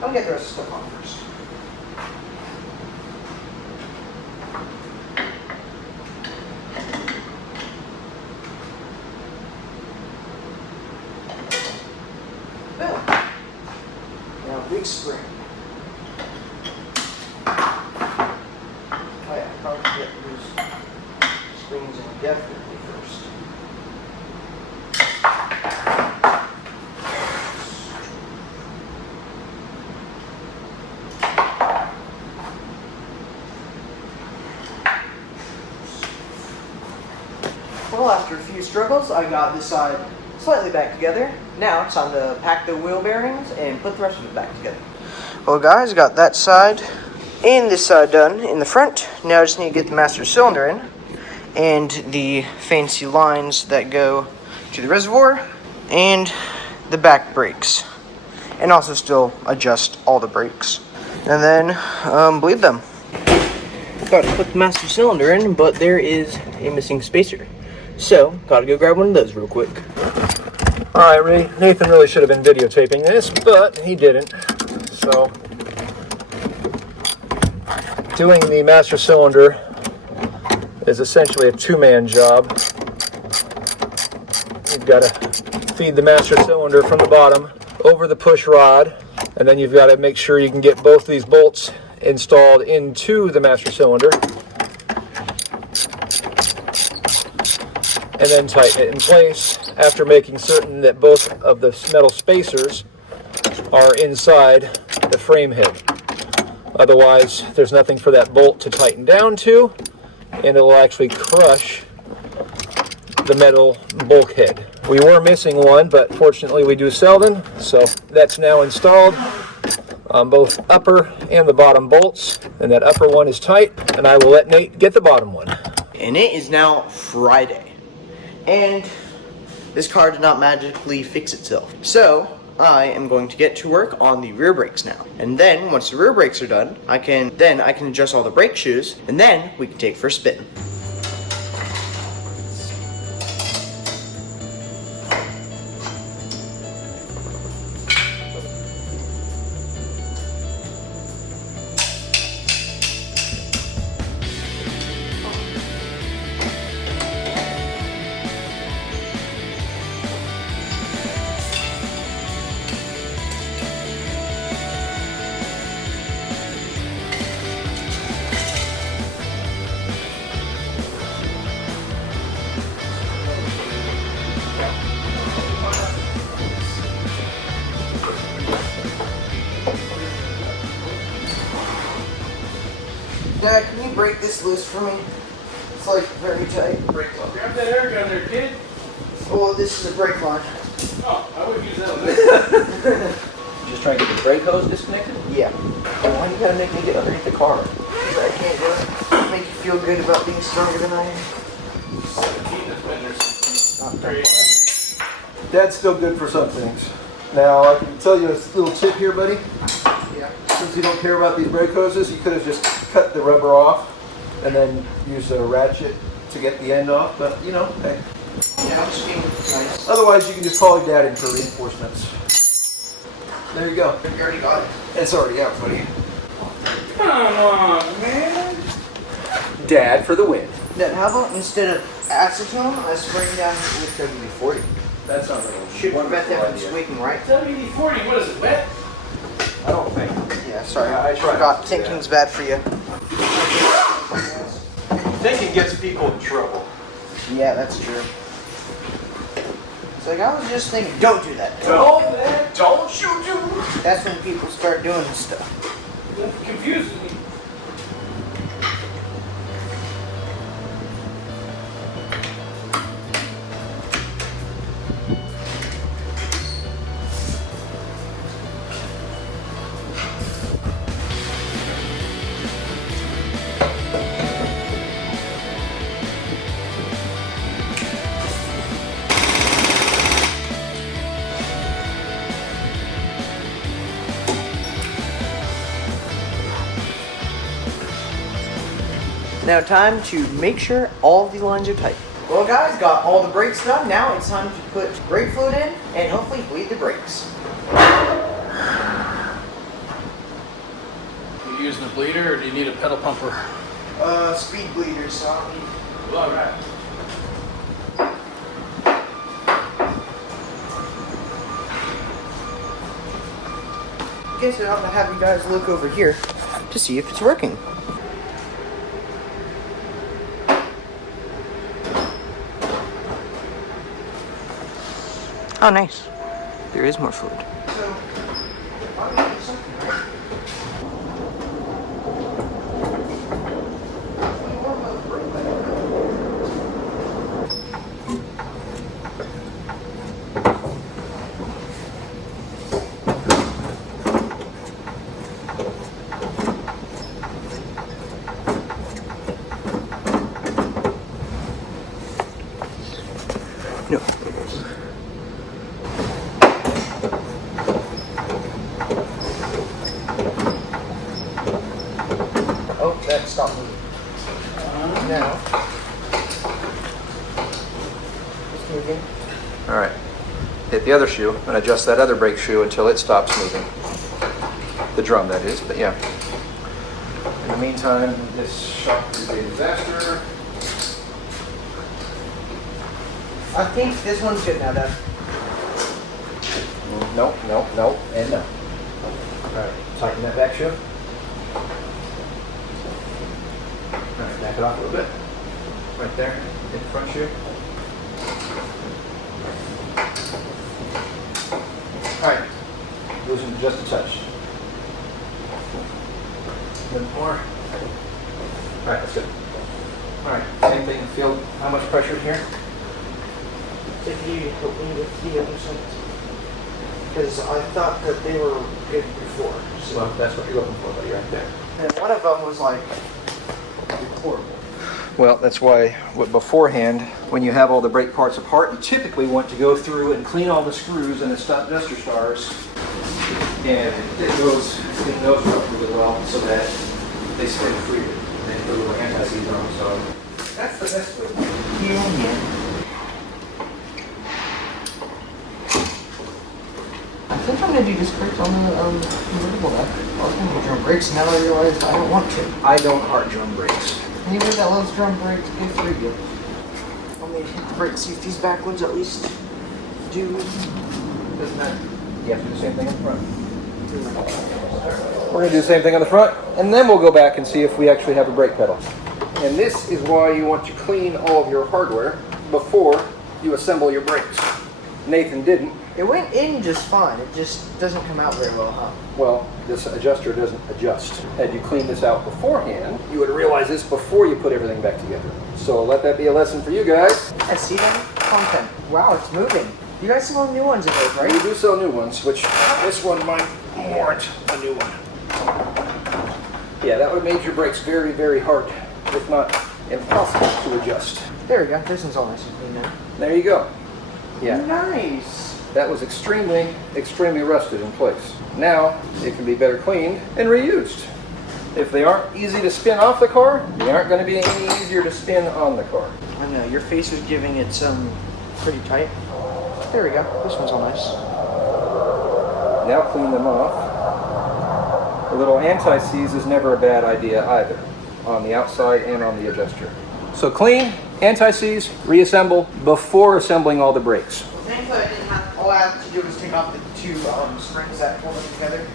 I'll get the rest of the stuff on first. Boom. Now, big spring. Oh yeah, probably get these springs indefinitely first. Well, after a few struggles, I got this side slightly back together. Now it's time to pack the wheel bearings and put the rest of it back together. Well guys, got that side and this side done in the front. Now I just need to get the master cylinder in and the fancy lines that go to the reservoir and the back brakes. And also still adjust all the brakes. And then bleed them. Got to put the master cylinder in, but there is a missing spacer. So, gotta go grab one of those real quick. Alright, Ray, Nathan really should have been videotaping this, but he didn't. So, doing the master cylinder is essentially a two-man job. You've got to feed the master cylinder from the bottom over the push rod, and then you've got to make sure you can get both these bolts installed into the master cylinder, and then tighten it in place after making certain that both of the metal spacers are inside the frame head. Otherwise, there's nothing for that bolt to tighten down to, and it'll actually crush the metal bulkhead. We were missing one, but fortunately we do sell them, so that's now installed on both upper and the bottom bolts, and that upper one is tight, and I will let Nate get the bottom one. And it is now Friday, and this car did not magically fix itself. So I am going to get to work on the rear brakes now. And then once the rear brakes are done, I can adjust all the brake shoes, and then we can take for a spin. Dad, can you break this loose for me? It's like very tight. Brake line. Grab that air gun there, kid. Oh, this is a brake line. Oh, I would use that one. Just trying to get the brake hose disconnected? Yeah. Why you gotta make me get underneath the car? Because I can't do it. Make you feel good about being stronger than I am. 17 has been there since Not grade. Dad's still good for some things. Now, I can tell you a little tip here, buddy. Yeah. Since you don't care about these brake hoses, you could have just cut the rubber off and then use a ratchet to get the end off, but you know, hey. Yeah, I'm just being nice. Otherwise, you can just call your dad in for reinforcements. There you go. You already got it. It's already out, buddy. Come on, man. Dad for the win. Dad, how about instead of acetone, I spray down with WD-40? That sounds like a Should prevent that from idea. squeaking, right? WD-40, what is it, wet? I don't think. Yeah, sorry. I tried forgot. to do Thinking's bad for you. Thinking gets people in trouble. Yeah, that's true. It's like, I was just thinking, don't do that. Don't you do. That's when people start doing this stuff. That confuses me. Now time to make sure all of the lines are tight. Well guys, got all the brakes done. Now it's time to put brake fluid in and hopefully bleed the brakes. You using a bleeder or do you need a pedal pumper? Speed bleeders, so I don't need... Well, all right. I guess I'll have you guys look over here to see if it's working. Oh, nice. There is more fluid. So, I'm gonna do something, right? No. Oh, that stopped moving. Now, the other shoe and adjust that other brake shoe until it stops moving. The drum, that is, but yeah. In the meantime, this shock is a disaster. I think this one's good now, Dad. No, no, no, and no. Alright, tighten that back shoe. Alright, back it off a little bit. Right there, in the front shoe. Alright, loosen just a touch. A little more. Alright, that's good. Alright, same thing, feel how much pressure in here? If you help me with the other side. Because I thought that they were good before. So that's what you're looking for, buddy, right there. And one of them was like horrible. Well, that's why beforehand, when you have all the brake parts apart, you typically want to go through and clean all the screws and the adjuster stars, and clean those up really well so that they spin freely. And put a little anti-seize on them, so that's the best way. Yeah. I think I'm gonna do disc brakes on the convertible back. I was gonna do drum brakes, now I realize I don't want to. I don't heart drum brakes. Anybody that loves drum brakes, good for you. I'll maybe hit the brake safeties backwards at least. Doesn't matter. You have to do the same thing on the front. We're going to do the same thing on the front, and then we'll go back and see if we actually have a brake pedal. And this is why you want to clean all of your hardware before you assemble your brakes. Nathan didn't. It went in just fine. It just doesn't come out very well, huh? Well, this adjuster doesn't adjust. Had you cleaned this out beforehand, you would realize this before you put everything back together. So let that be a lesson for you guys. I see that content. Wow, it's moving. You guys sell new ones of those, right? We do sell new ones, which this one might warrant a new one. Yeah, that would have made your brakes very, very hard, if not impossible to adjust. There we go. This one's all nice and clean now. There you go. Yeah. Nice. That was extremely, extremely rusted in place. Now, it can be better cleaned and reused. If they aren't easy to spin off the car, they aren't going to be any easier to spin on the car. I know, your face is giving it some pretty tight. There we go. This one's all nice. Now clean them off. A little anti-seize is never a bad idea either, on the outside and on the adjuster. So clean, anti-seize, reassemble before assembling all the brakes. Thankfully, I didn't have. All I had to do was take off the two springs that hold them together.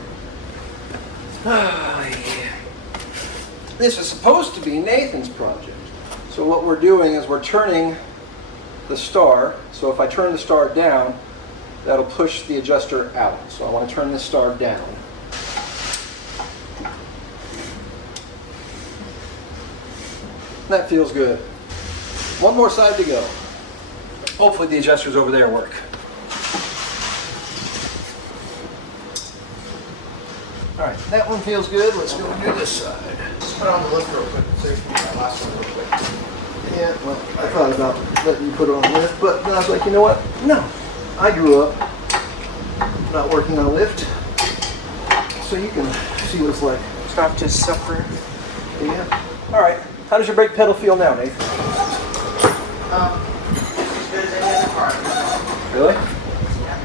Oh, yeah. This is supposed to be Nathan's project. So what we're doing is we're turning the star. So if I turn the star down, that'll push the adjuster out. So I want to turn the star down. That feels good. One more side to go. Hopefully the adjusters over there work. All right, that one feels good. Let's go do this side. Just put it on the lift real quick so you can do that last one real quick. Yeah, well, I thought about letting you put it on the lift, but then I was like, you know what? No. I grew up not working on a lift, so you can see what it's like. So I have to suffer. Yeah. All right. How does your brake pedal feel now, Nathan? As good as any other car. Really? Yeah.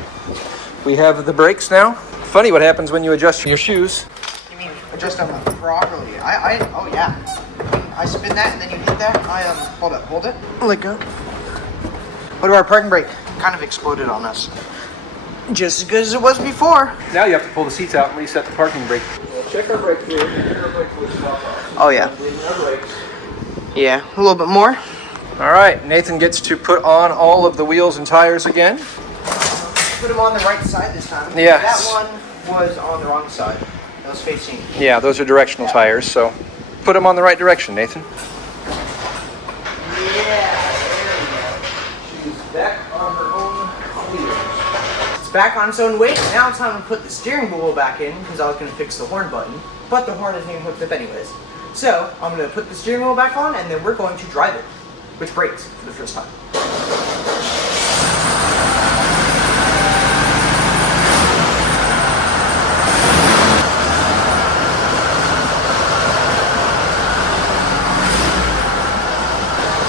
We have the brakes now. Funny what happens when you adjust your shoes. You mean adjust them properly? Oh yeah. I spin that and then you hit that. Hold it. Let go. What about our parking brake? Kind of exploded on us. Just as good as it was before. Now you have to pull the seats out and reset the parking brake. Check our brake fluid. Oh yeah. Yeah, a little bit more. All right, Nathan gets to put on all of the wheels and tires again. Put them on the right side this time. Yes. That one was on the wrong side. That was facing. Yeah, those are directional tires, so put them on the right direction, Nathan. Yeah, there we go. She's back on her own wheels. It's back on its own weight. Now it's time to put the steering wheel back in because I was going to fix the horn button. But the horn isn't even hooked up anyways. So I'm going to put the steering wheel back on and then we're going to drive it with brakes for the first time.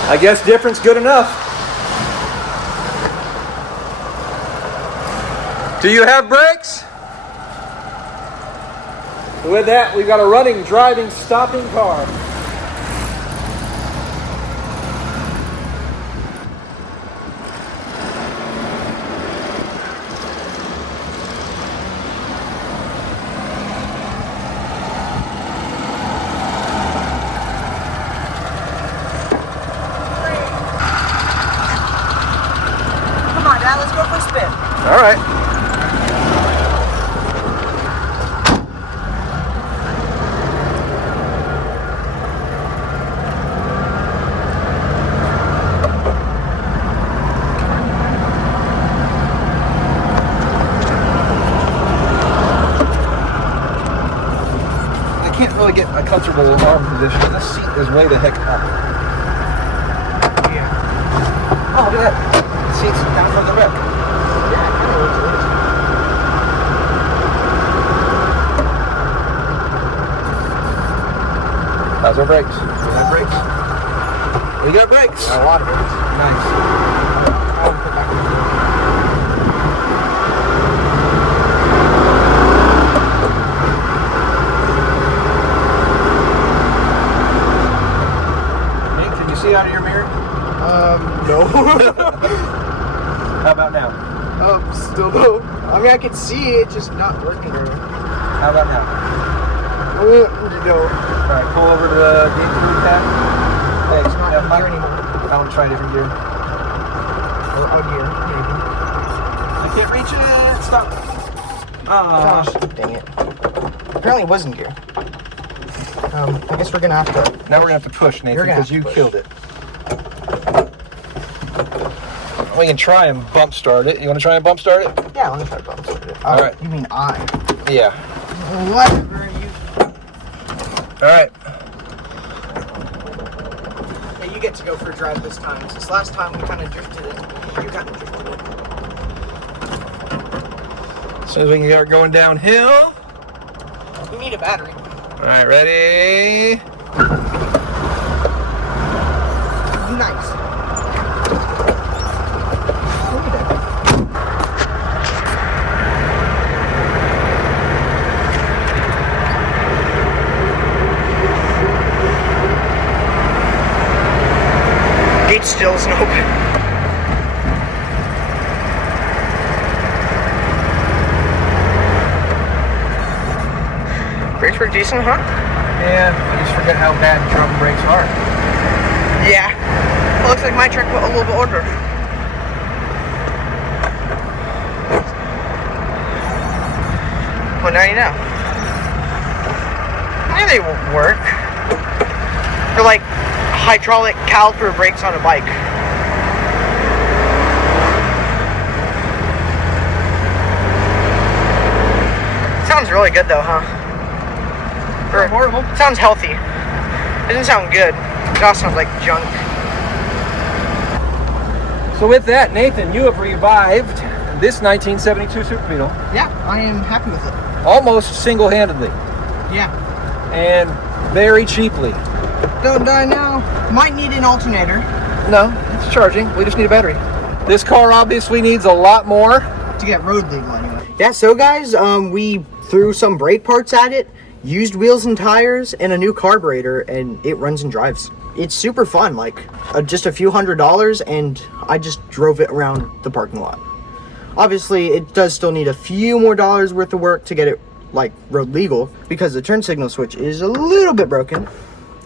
I guess difference good enough. Do you have brakes? With that, we've got a running, driving, stopping car. Come on, Dad, let's go for a spin. All right. I can't really get a comfortable arm position. This seat is way the heck up. Yeah. Oh, look at that. The seat's down from the rear. How's our brakes? We got brakes. We got brakes. A lot of brakes. Nice. Hey, can you see out of your mirror? No. How about now? Still no. I mean, I can see it, just not working very well. How about now? No. Alright, pull over to the game food tab. Hey, It's not in gear anymore. I want to try a different gear. Or odd gear, maybe. I can't reach it. Stop. Gosh, dang it. Apparently it was in gear. I guess we're gonna have to. Now we're gonna have to push, Nathan, You're gonna because have you to push. killed it. We can try and bump start it. You want to try and bump start it? Yeah, let me try to bump start it. All right. You mean I? Yeah. Whatever you. All right. Yeah, you get to go for a drive this time. Since last time we kind of drifted it. You kind of drifted it. As soon as we can start going downhill. You need a battery. All right, ready? Nice. Gate still isn't open. Brakes were decent, huh? Yeah, I just forget how bad drum brakes are. Yeah. It looks like my truck put a little bit order. Well, now you know. Yeah, they won't work. They're like hydraulic caliper brakes on a bike. Sounds really good though, huh? Or, Horrible. sounds healthy. It doesn't sound good. It all sounds like junk. So with that, Nathan, you have revived this 1972 Super Beetle Yeah, I am happy with it. almost single-handedly Yeah. and very cheaply. Don't die now. Might need an alternator. No, it's charging. We just need a battery. This car obviously needs a lot more. To get road legal anyway. Yeah, so guys, we threw some brake parts at it, used wheels and tires, and a new carburetor, and it runs and drives. It's super fun, like just a few $100s, and I just drove it around the parking lot. Obviously, it does still need a few more dollars worth of work to get it like road legal, because the turn signal switch is a little bit broken.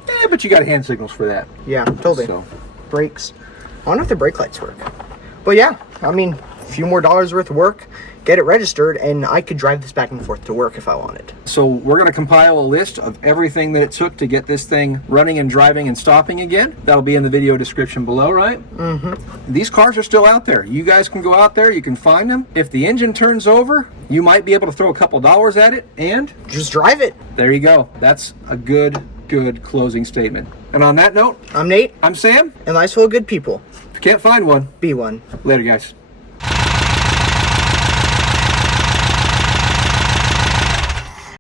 Yeah, but you got hand signals for that. Yeah, totally. So. Brakes. I don't know if the brake lights work. But yeah, I mean, a few more dollars worth of work, get it registered, and I could drive this back and forth to work if I wanted. So we're going to compile a list of everything that it took to get this thing running and driving and stopping again. That'll be in the video description below, right? Mm-hmm. These cars are still out there. You guys can go out there, you can find them. If the engine turns over, you might be able to throw a couple dollars at it, and Just drive it. there you go. That's a good closing statement. And on that note, I'm Nate, I'm Sam. and life's full of good people. If you can't find one, Be one. later, guys.